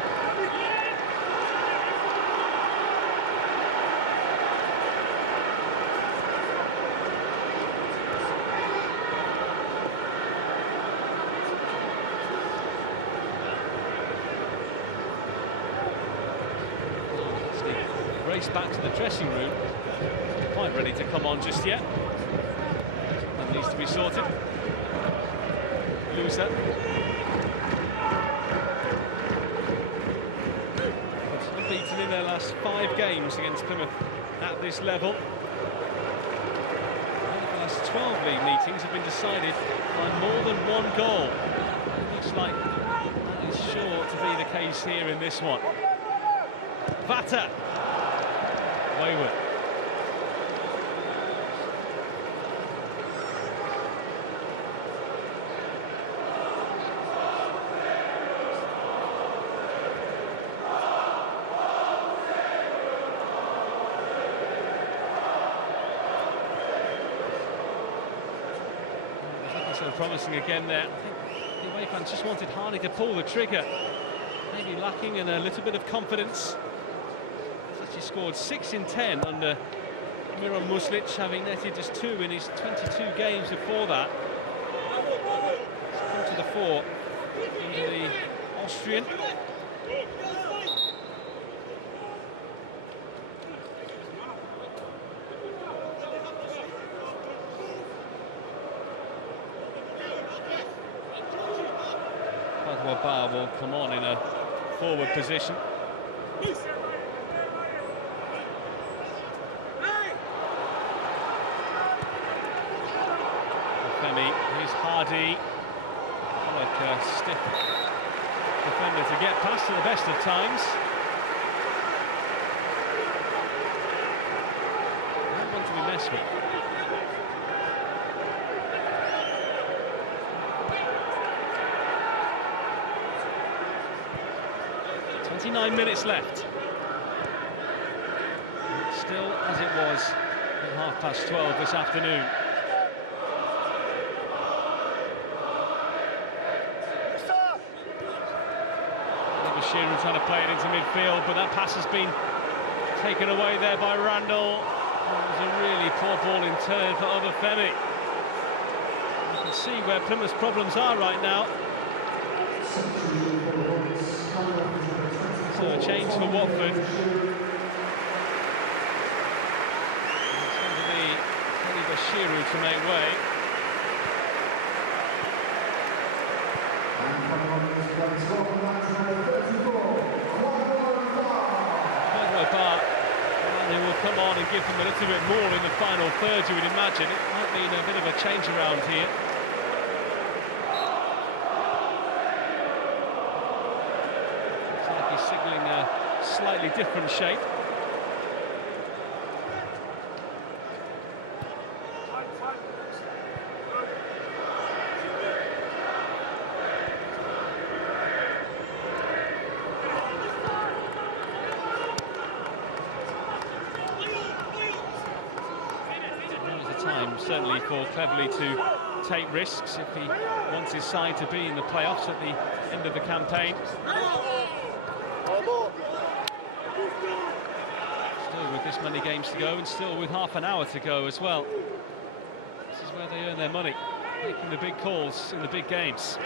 Race back to the dressing room, quite ready to come on just yet. That needs to be sorted. Loser. Unbeaten in their last 5 games against Plymouth at this level. The last 12 league meetings have been decided by more than 1 goal. It looks like that is sure to be the case here in this one. Vata. Wayward. It's looking so promising again there. I think the away fans just wanted Hardy to pull the trigger. Maybe lacking in a little bit of confidence. He scored 6 in 10 under Miran Muslic, having netted just 2 in his 22 games before that. Come to the fore under the Austrian. Bar will come on in a forward position. Here's Hardy, like a stiff defender to get past at the best of times. Not one to be messed with. 29 minutes left. Still as it was at 12:30 this afternoon. Shearer trying to play it into midfield, but that pass has been taken away there by Randall. It was a really poor ball in turn for Obafemi. You can see where Plymouth's problems are right now. So a change for Watford. It's going to be Shearer to make way. He will come on and give them a little bit more in the final third, you would imagine. It might mean a bit of a change around here. Looks like he's signalling a slightly different shape. certainly for Cleverley to take risks if he wants his side to be in the playoffs at the end of the campaign. Still with this many games to go and still with half an hour to go as well. This is where they earn their money, making the big calls in the big games.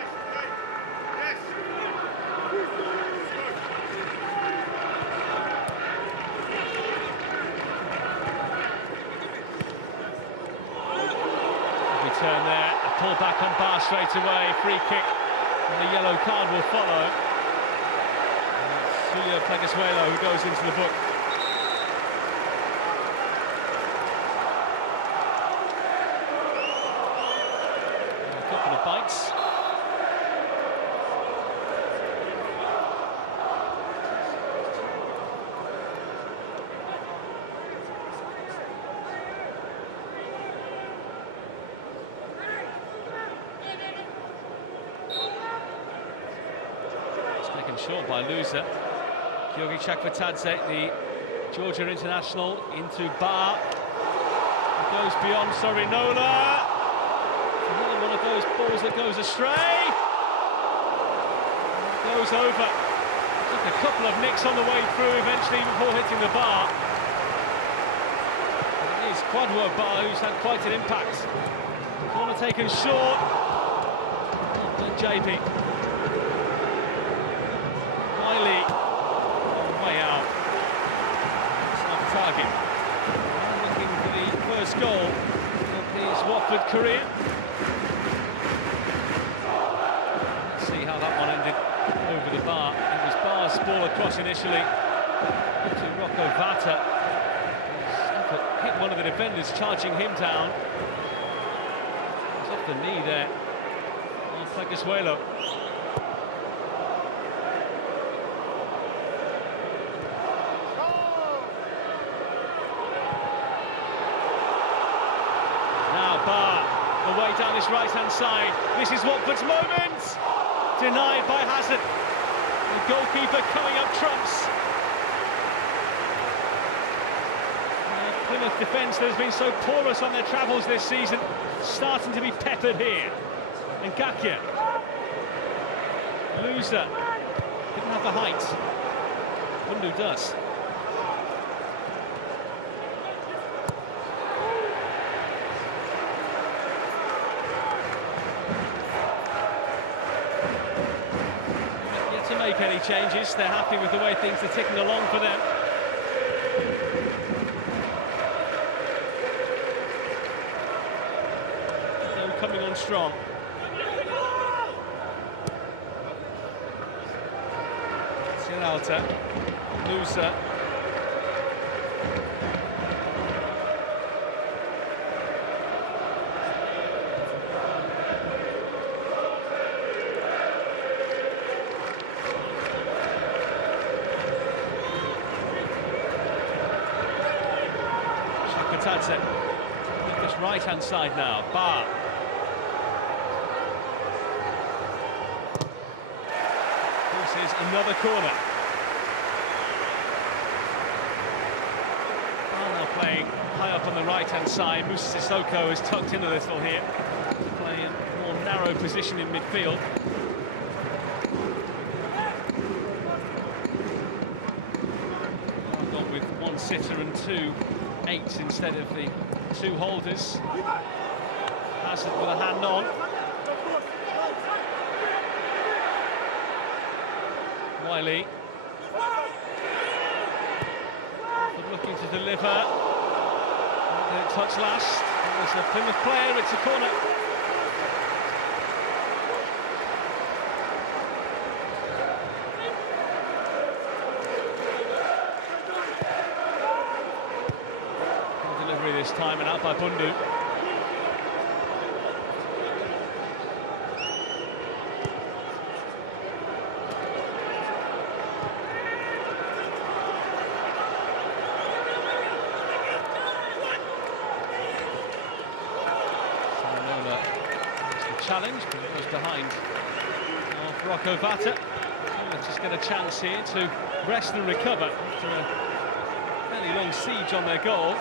Turn there, a pull back on Bar straight away, free kick, and the yellow card will follow. Julio Pleguezuelo who goes into the book. A couple of bites. Short by Loser. Georgi Chakvetadze, the Georgia international, into Bar. It goes beyond Sorinola. Another one of those balls that goes astray. It goes over. Took a couple of nicks on the way through eventually before hitting the bar. It is Kwadwo Bar who's had quite an impact. Corner taken short. And JP. Way out. It's off target. Looking for the first goal of his Watford career. Let's see how that one ended over the bar. It was Bar's ball across initially to Rocco Vata. Hit one of the defenders, charging him down. He's off the knee there on Pleguezuelo. Away down his right-hand side. This is Watford's moment. Denied by Hazard. The goalkeeper coming up trumps. Plymouth defence that has been so porous on their travels this season, starting to be peppered here. And Gakia. Loser. Didn't have the height. Bundu does. Make any changes, they're happy with the way things are ticking along for them. They're coming on strong. Sinalta, Loser. Tadze. This right-hand side now. Bar. This is another corner. Bar now playing high up on the right-hand side. Moussa Sissoko is tucked in a little here, playing a more narrow position in midfield. Gone with one sitter and two 8 instead of the two holders. Hazard with a hand on. Wiley. But looking to deliver. Touch last. There's a Plymouth player, it's a corner. This time and out by Bundu. Sorinola is the challenge, but it was behind Rocco Vata. Let's just get a chance here to rest and recover after a fairly long siege on their goal.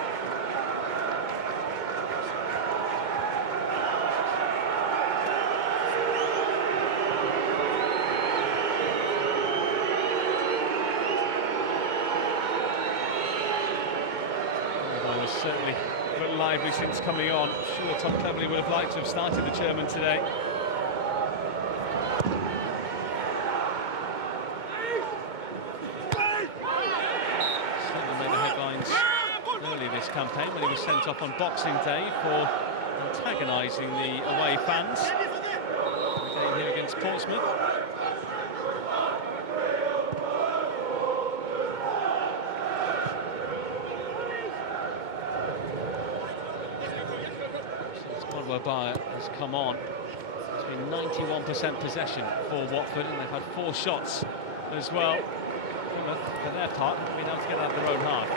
certainly a bit lively since coming on. I'm sure Tom Cleverley would have liked to have started the German today. Certainly made the headlines early this campaign when he was sent off on Boxing Day for antagonising the away fans. The game here against Portsmouth. Whereby has come on. It's been 91% possession for Watford, and they've had 4 shots as well. Plymouth, for their part, haven't been able to get out of their own half.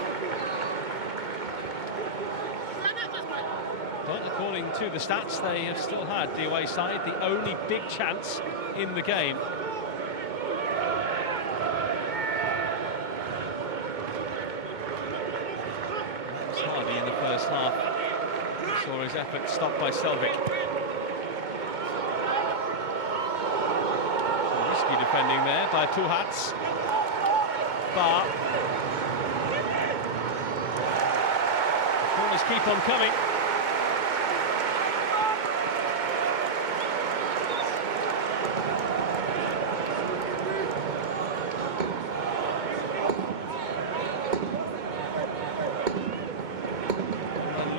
But according to the stats, they have still had, the away side, the only big chance in the game. It was Hardy in the first half. Saw his effort stopped by Selvik. Risky defending there by Puhats. But the corners keep on coming.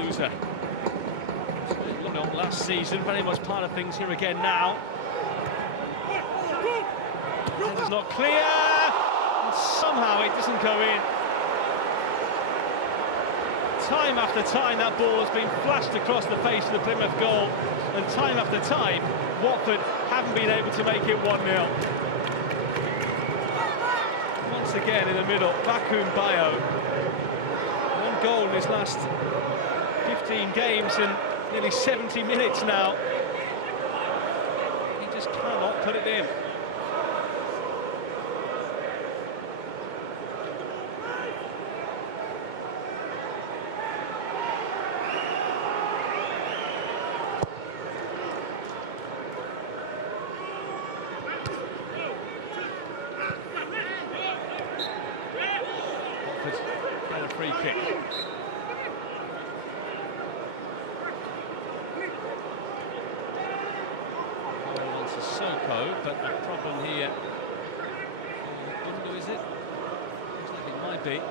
Loser. Last season, very much part of things here again now. It's not clear, and somehow it doesn't go in. Time after time that ball has been flashed across the face of the Plymouth goal, and time after time Watford haven't been able to make it 1-0. Once again in the middle, Bakun Bayo. 1 goal in his last 15 games and nearly 70 minutes now. He just cannot put it in. Watford get a free kick. Soko, but the problem here, Bundu, is it? Looks like it might be.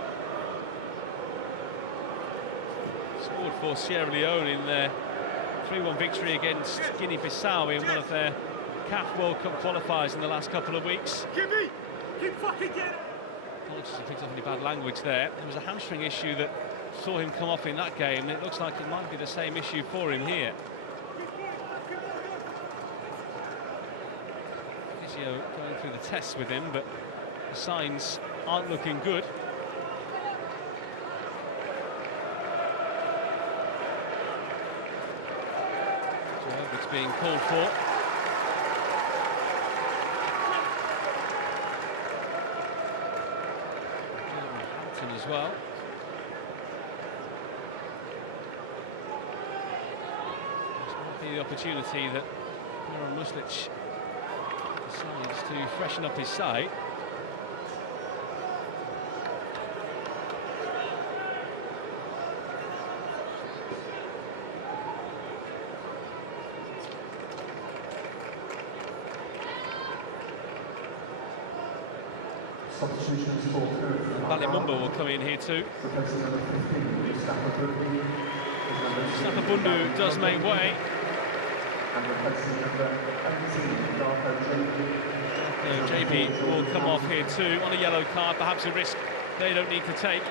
Scored for Sierra Leone in their 3-1 victory against Guinea-Bissau in one of their CAF World Cup qualifiers in the last couple of weeks. Keep fucking getting it! Apologies if I picked up any bad language there. There was a hamstring issue that saw him come off in that game, and it looks like it might be the same issue for him here. Going through the tests with him, but the signs aren't looking good. It's being called for. Hampton as well. This might be the opportunity that Miran Muslic decides to freshen up his side. Substitutions for Balimumba will come in here too. Bundu does make way. JP will come off here too on a yellow card, perhaps a risk they don't need to take.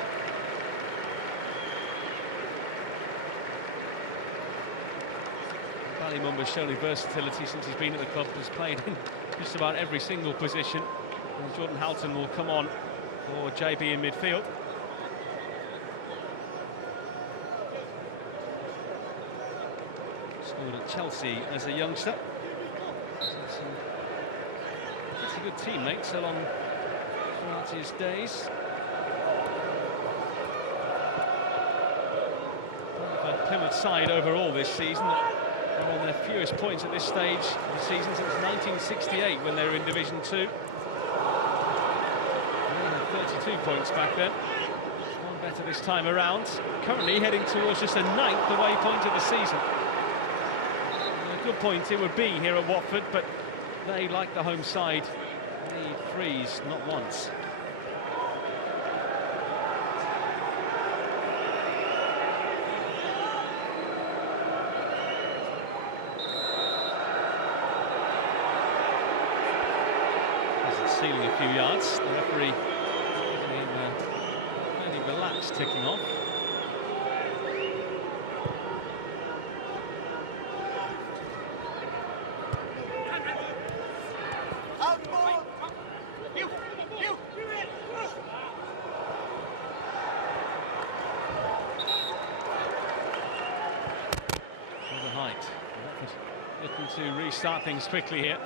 Balimumba's shown his versatility since he's been at the club, has played in just about every single position. And Jordan Houghton will come on for JB in midfield. Scored at Chelsea as a youngster. He's a good teammate so long throughout his days. Plymouth side overall this season are on their fewest points at this stage of the season since 1968 when they were in Division 2. 32 points back then. One better this time around. Currently heading towards just a 9th away point of the season. A good point it would be here at Watford, but they, like the home side, need threes, not once. Ceiling a few yards. The referee fairly relaxed, ticking off. For the height. Looking to restart things quickly here.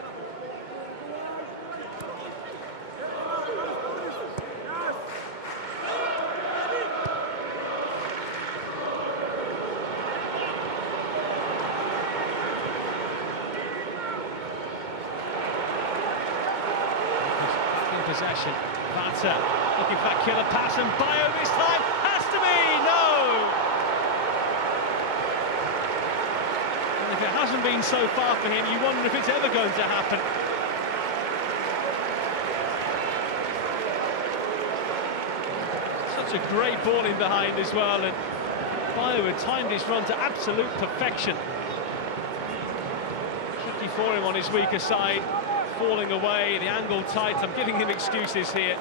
Possession, Vata looking for that killer pass, and Bio this time has to be, no! And if it hasn't been so far for him, you wonder if it's ever going to happen. Such a great ball in behind as well, and Bio had timed his run to absolute perfection. Tricky for him on his weaker side. Falling away, the angle tight. I'm giving him excuses here.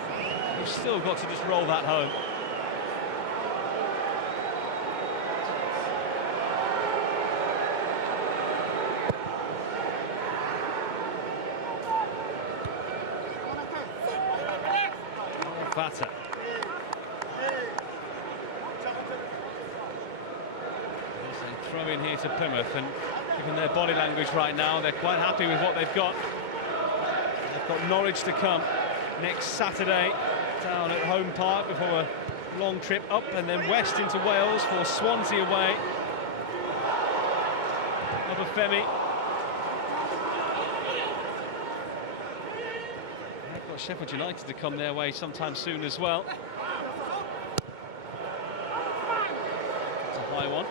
He's still got to just roll that home. Vata. There's a throw in here to Plymouth, and given their body language right now, they're quite happy with what they've got. Got Norwich to come next Saturday down at Home Park before a long trip up, and then west into Wales for Swansea away. Obafemi. They've got Sheffield United to come their way sometime soon as well. It's a high one.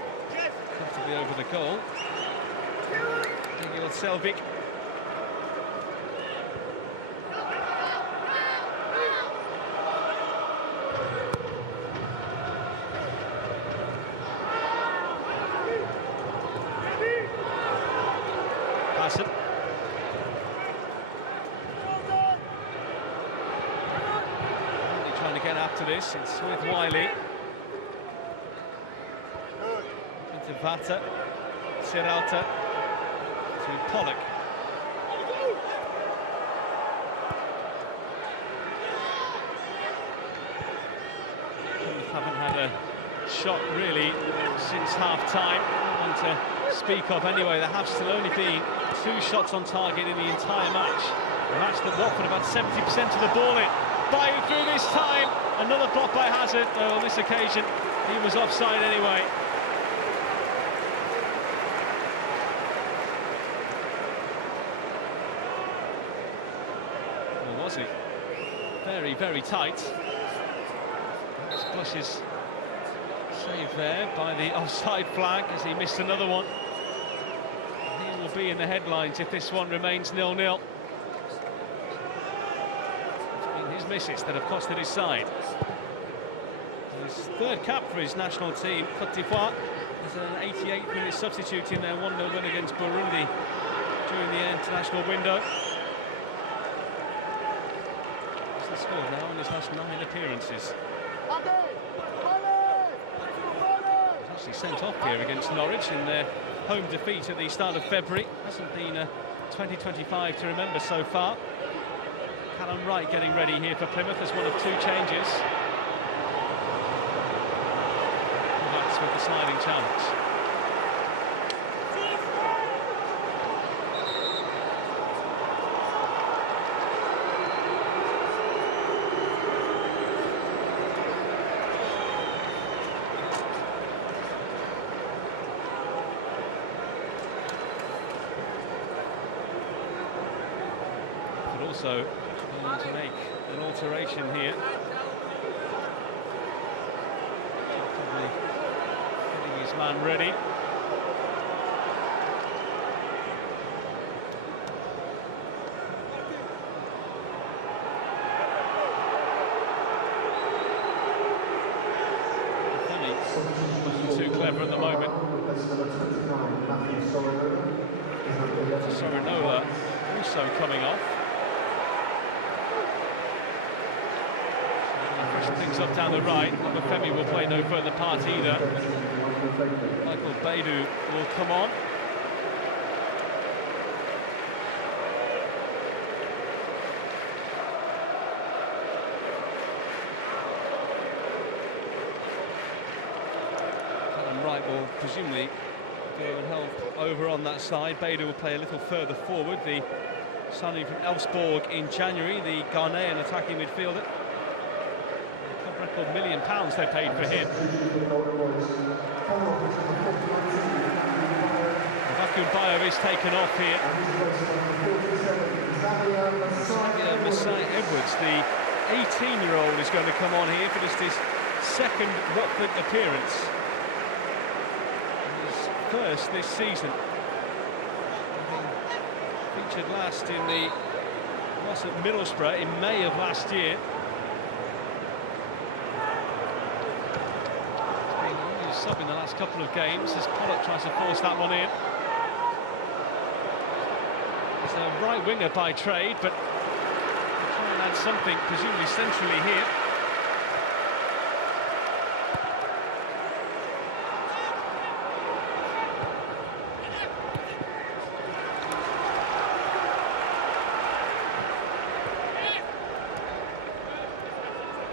Comfortably over the goal. Egil Selvik. Trying to get after this, it's with Wiley. Into Vata, Siralta, to Pollock. Haven't had a shot really since half-time. One to speak of anyway. There have still only been 2 shots on target in the entire match. A match that Watford have had 70% of the ball in. Bayu through this time. Another block by Hazard, though on this occasion he was offside anyway. Or was he? Very, very tight. Splashes saved there by the offside flag as he missed another one. He will be in the headlines if this one remains 0-0. It's been his misses that have costed his side. His 3rd cap for his national team, Côte d'Ivoire, as an 88th-minute substitute in their 1-0 win against Burundi during the international window. He's the score now in his last 9 appearances. He's actually sent off here against Norwich in their home defeat at the start of February. Hasn't been a 2025 to remember so far. Callum Wright getting ready here for Plymouth as one of 2 changes. That's with the sliding challenge. Also going to make an alteration here. man ready. Too clever at the moment. Sorinola also coming off. Pushing things up down the right. Femi will play no further part either. Michael Beidou will come on. Right will presumably go and help over on that side. Beidou will play a little further forward. The signing from Elfsborg in January, the Ghanaian attacking midfielder. Club record £1 million they paid for him. Bakumbayo is taken off here. Xavier Masai-Edwards, the 18-year-old, is going to come on here for just his second Watford appearance. First this season, featured last in the loss at Middlesbrough in May of last year. He's been only sub in the last couple of games as Pollock tries to force that one in. He's a right winger by trade, but he'll try and add something, presumably centrally here.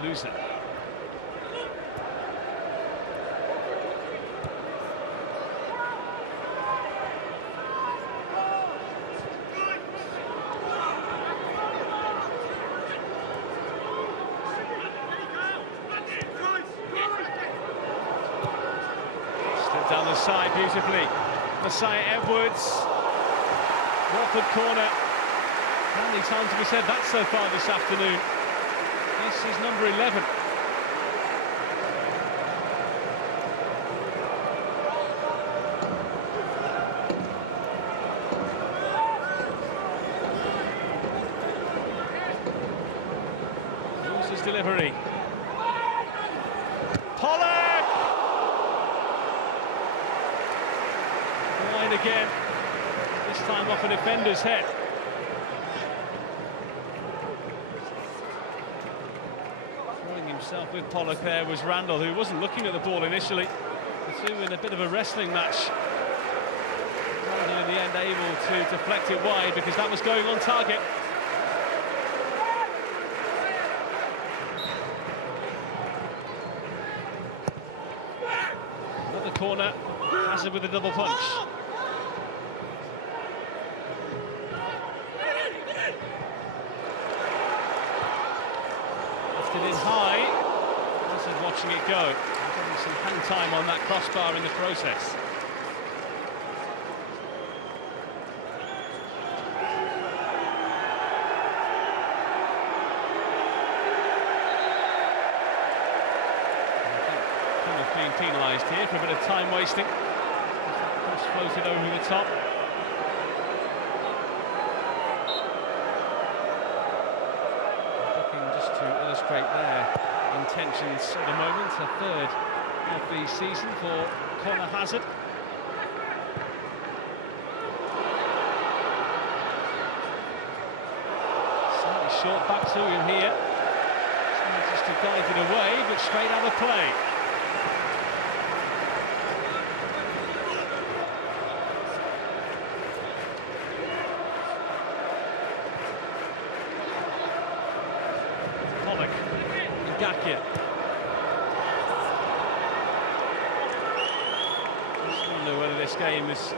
Loser. Step down the side beautifully. Masai-Edwards. Watford corner. How many times have we said that so far this afternoon? This is number 11. Loses delivery. Pollock! Wide again. This time off a defender's head. Himself with Pollock there was Randall, who wasn't looking at the ball initially. The two in a bit of a wrestling match. Randall in the end able to deflect it wide because that was going on target. Another corner, Hazard with a double punch. Lifted in high. Watching it go, getting some hang time on that crossbar in the process. Plymouth being penalised here for a bit of time wasting. Cross floated over the top. Looking just to illustrate their intentions at the moment, a third of the season for Conor Hazard. Slightly short back to him here. Just to guide it away, but straight out of play. Pollock. Gakia. Just wonder whether this game has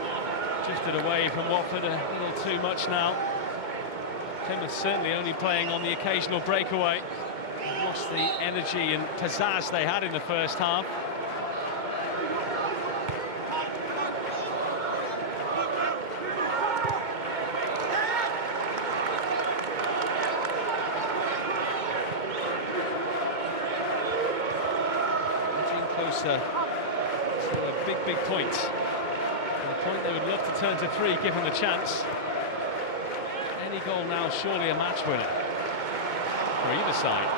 drifted away from Watford a little too much now. Plymouth certainly only playing on the occasional breakaway. Lost the energy and pizzazz they had in the first half. Closer So a big point. And a point they would love to turn to 3 given the chance. Any goal now, surely a match winner for either side.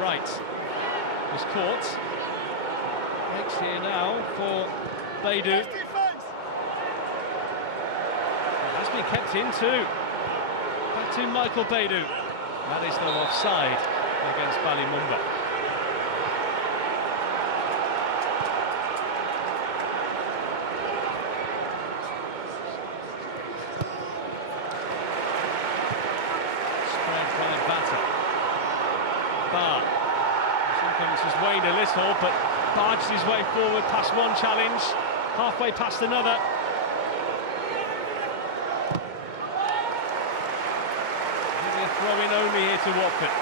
Wright was caught. Breaks here now for Beidou. It has been kept in too. Back to Michael Beidou. That is though offside against Ballymumba. Spread by Batter. Barr. His influence has waned a little, but barges his way forward past one challenge, halfway past another. Maybe a throw-in only here to Watford.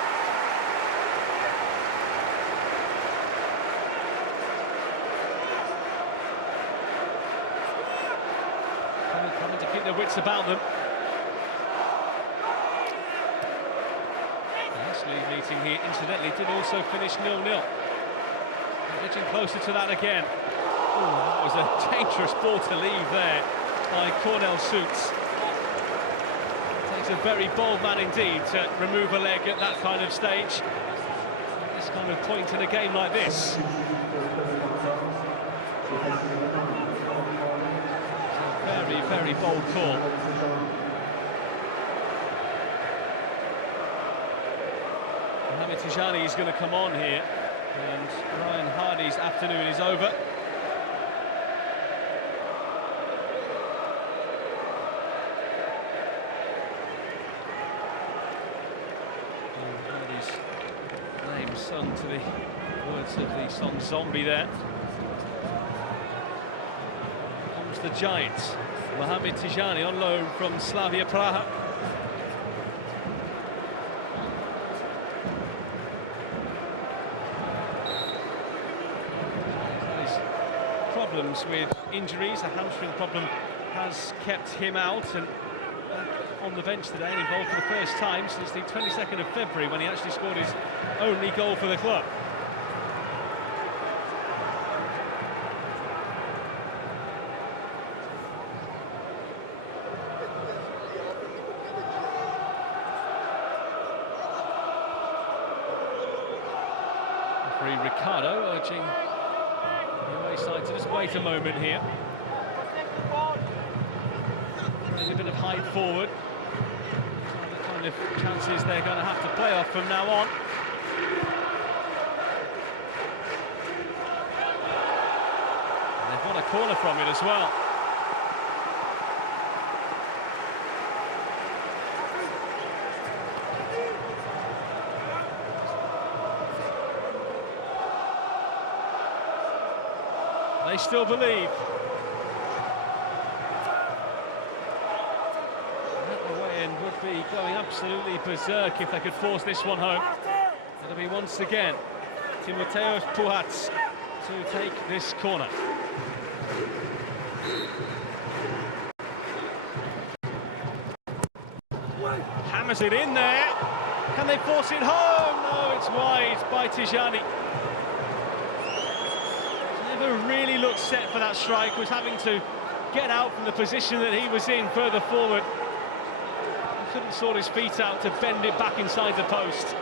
Coming to keep their wits about them. This league meeting here, incidentally, did also finish 0-0. Edging closer to that again. Oh, that was a dangerous ball to leave there by Cornell Suits. Takes a very bold man indeed to remove a leg at that kind of stage. At this kind of point in a game like this. It's a very bold call. Mohamed Tijani is going to come on here. And Ryan Hardy's afternoon is over. Hardy's name sung to the words of the song Zombie there. Comes the Giants. Mohamed Tijani on loan from Slavia Praha. Problems with injuries, a hamstring problem has kept him out and on the bench today and involved for the first time since the 22nd of February when he actually scored his only goal for the club. Referee Ricardo urging the away side to just wait a moment here. There's a bit of height forward. The kind of chances they're going to have to play off from now on. And they've won a corner from it as well. They still believe. That away end would be going absolutely berserk if they could force this one home. It'll be once again Timoteos Puhats to take this corner. Hammers it in there. Can they force it home? No, it's wide by Tijani. Never really looked set for that strike, was having to get out from the position that he was in further forward. He couldn't sort his feet out to bend it back inside the post.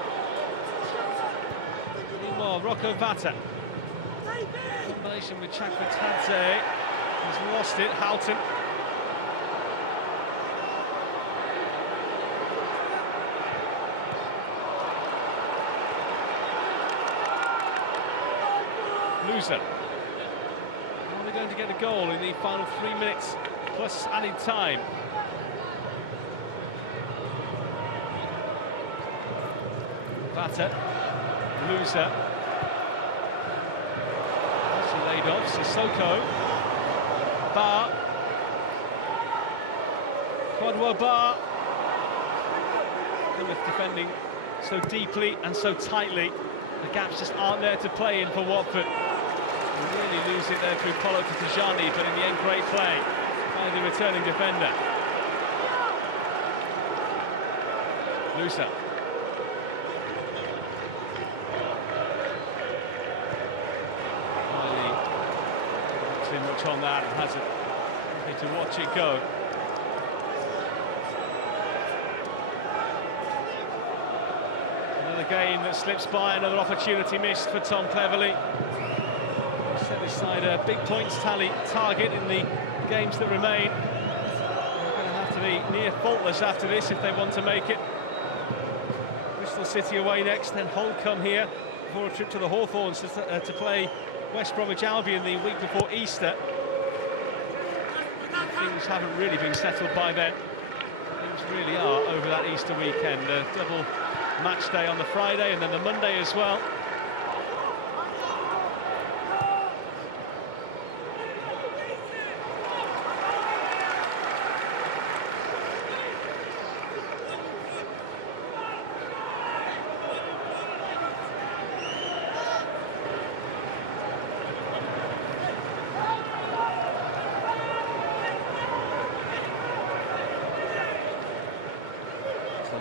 Meanwhile, Rocco Vata, combination with Chakvetadze, has lost it. Houghton. Loser. Are they going to get a goal in the final 3 minutes plus added time? Vata, Loser. She laid off, Sissoko. Barr. Quadwo Barr. Plymouth defending so deeply and so tightly. The gaps just aren't there to play in for Watford. They really lose it there through Polo to Tijani, but in the end, great play by the returning defender. Lusa. By the too much on that and has to watch it go. Another game that slips by, another opportunity missed for Tom Cleverley. Set this side a big points tally target in the games that remain. They're going to have to be near faultless after this if they want to make it. Bristol City away next, then Holcombe here before a trip to the Hawthorns to play West Bromwich Albion the week before Easter. Things haven't really been settled by then. Things really are over that Easter weekend. A double match day on the Friday and then the Monday as well.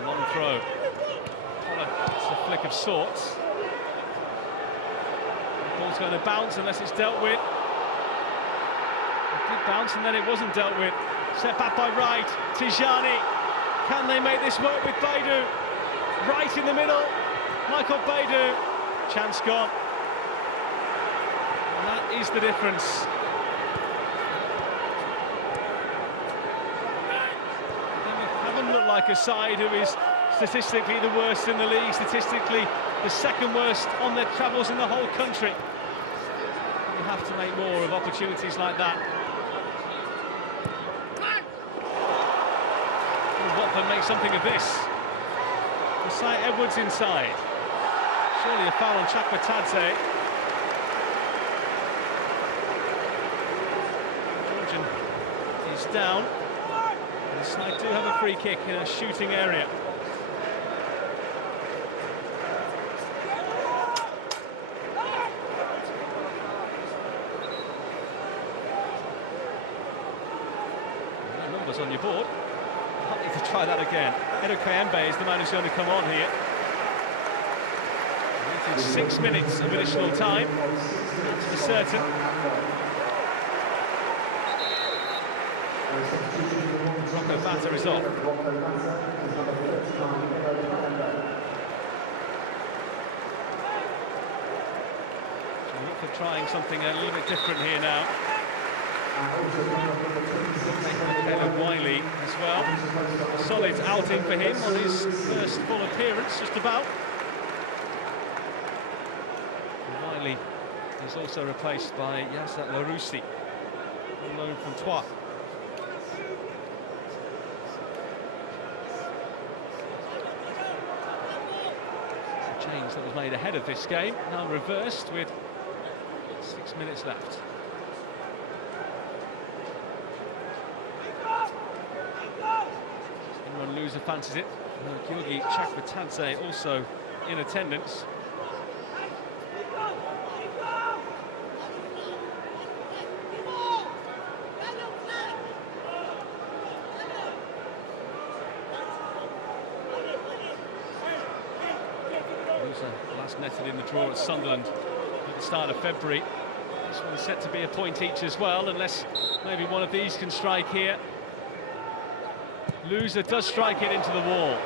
Long throw. It's a flick of sorts. The ball's going to bounce unless it's dealt with. It did bounce and then it wasn't dealt with. Set back by Wright. Tijani. Can they make this work with Baidu? Right in the middle. Michael Baidu. Chance gone. And that is the difference. Look like a side who is statistically the worst in the league, statistically the second worst on their travels in the whole country. You have to make more of opportunities like that. Will Watford make something of this? Messiah Edwards inside. Surely a foul on Chakmatadze. Georgian is down. The side do have a free kick in a shooting area. No numbers on your board. I'll need to try that again. Edo Kayembe is the man who's going to come on here. Waiting 6 minutes of additional time, that's for certain. Rocco Batter is off. For trying something a little bit different here now. Caleb Wiley as well. A solid outing for him on his first full appearance, just about. And Wiley is also replaced by Yassa Laroussi, on loan from Troyes. Change that was made ahead of this game, now reversed with 6 minutes left. Anyone loser fancies it. Georgi Chakmatadze also in attendance. Last netted in the draw at Sunderland at the start of February. This one's set to be a point each as well, unless maybe one of these can strike here. Loser does strike it into the wall.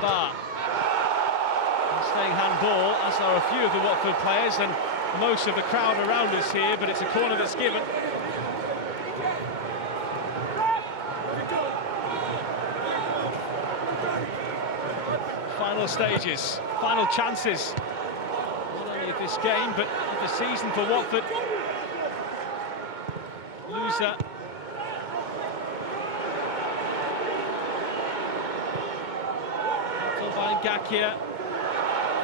But staying handball, as are a few of the Watford players and most of the crowd around us here, but it's a corner that's given. Final stages, final chances, not only of this game but of the season for Watford. Loser. Battled by Ngakia.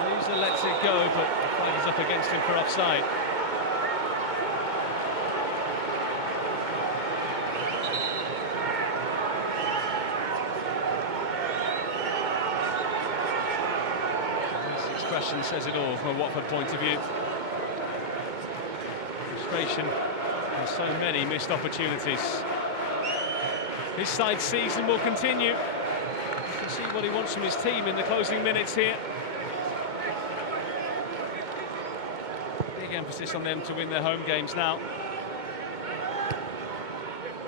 Loser lets it go, but the flag is up against him for offside. Expression says it all from a Watford point of view. Frustration and so many missed opportunities. His side season will continue. You can see what he wants from his team in the closing minutes here. The Big emphasis on them to win their home games now.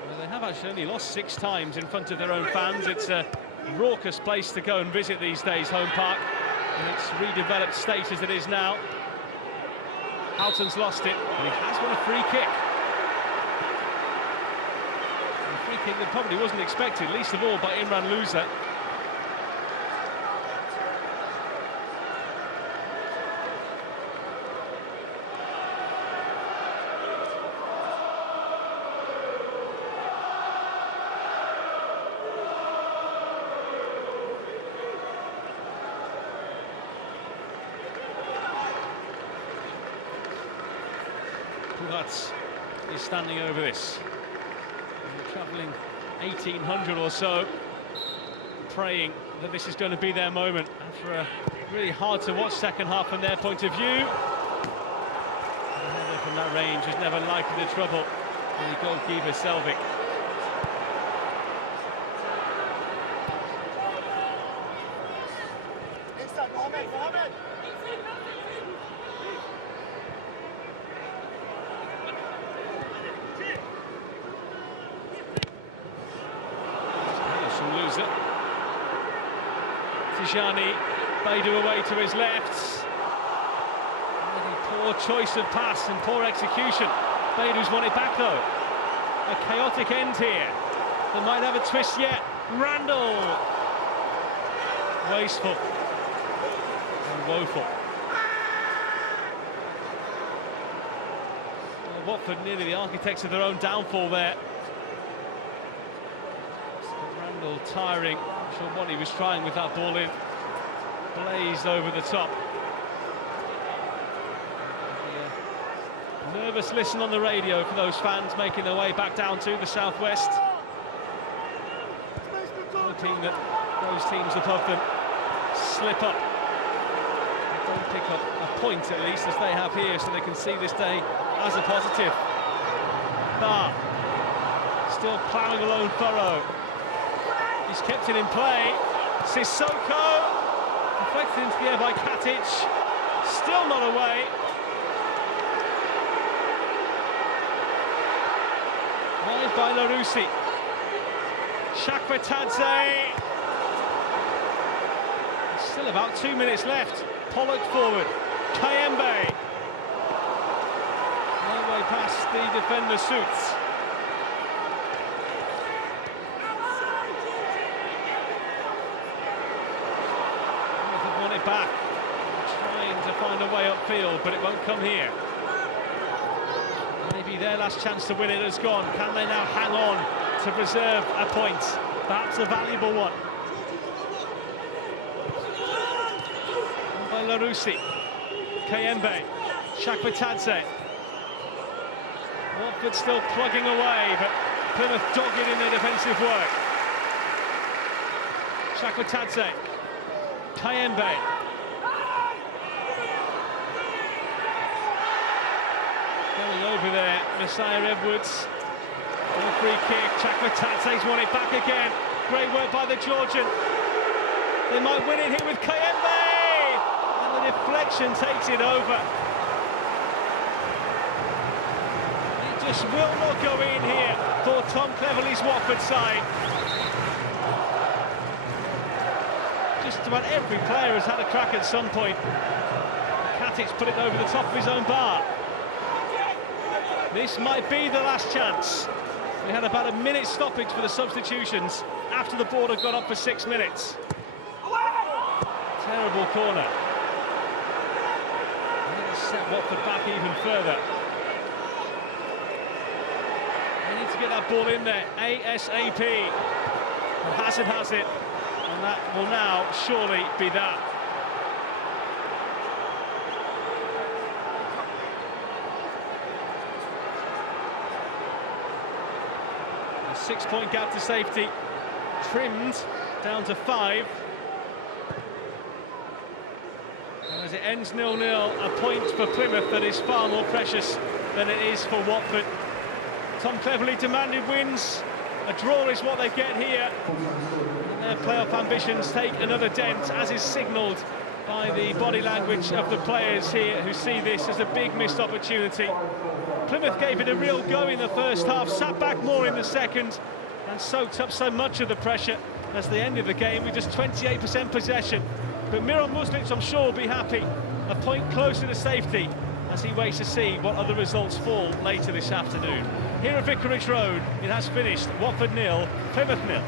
Well, they have actually only lost 6 times in front of their own fans. It's a raucous place to go and visit these days, Home Park, in its redeveloped state as it is now. Houghton's lost it, but he has won a free kick. A free kick that probably wasn't expected, least of all by Imran Louza. Puhatz is standing over this. Travelling 1,800 or so, praying that this is going to be their moment after a really hard to watch second half from their point of view. The header from that range was never likely the trouble for the goalkeeper Selvik. Tijani, Baidu away to his left. Really poor choice of pass and poor execution. Baidu's won it back though. A chaotic end here. They might have a twist yet. Randall! Wasteful. And woeful. Well, Watford nearly the architects of their own downfall there. Randall tiring. Not sure what he was trying with that ball in. Blazed over the top. Nervous listen on the radio for those fans making their way back down to the southwest. Hoping that those teams above them slip up. Don't pick up a point at least as they have here, so they can see this day as a positive. Barr still ploughing a lone furrow. He's kept it in play. Sissoko deflected into the air by Katic. Still not away. Wide by Larouci. Shakvetadze. Still about 2 minutes left. Pollock forward. Kayembe. No way past the defender Suits. Back, trying to find a way upfield, but it won't come here. Maybe their last chance to win it has gone. Can they now hang on to preserve a point? Perhaps a valuable one. And by Larouci, Kayembe, Shakvetadze. Watford still plugging away, but Plymouth dogged in their defensive work. Shakvetadze. Kayembe. Going over there, Messiah Edwards. And a free kick. Shakvetadze's won it back again. Great work by the Georgian. They might win it here with Kayembe! And the deflection takes it over. It just will not go in here for Tom Cleverley's Watford side. Just about every player has had a crack at some point. Katic put it over the top of his own bar. This might be the last chance. We had about a minute stoppage for the substitutions after the board had gone up for 6 minutes. Terrible corner. Set Watford back even further. They need to get that ball in there ASAP. And Hazard has it. And that will now surely be that. A 6-point gap to safety, trimmed down to 5. And as it ends 0-0, a point for Plymouth that is far more precious than it is for Watford. Tom Cleverley demanded wins. A draw is what they get here. Their playoff ambitions take another dent, as is signalled by the body language of the players here who see this as a big missed opportunity. Plymouth gave it a real go in the first half, sat back more in the second and soaked up so much of the pressure as they ended the game with just 28% possession. But Miran Muslic, I'm sure, will be happy, a point closer to safety as he waits to see what other results fall later this afternoon. Here at Vicarage Road, it has finished Watford 0, Plymouth 0.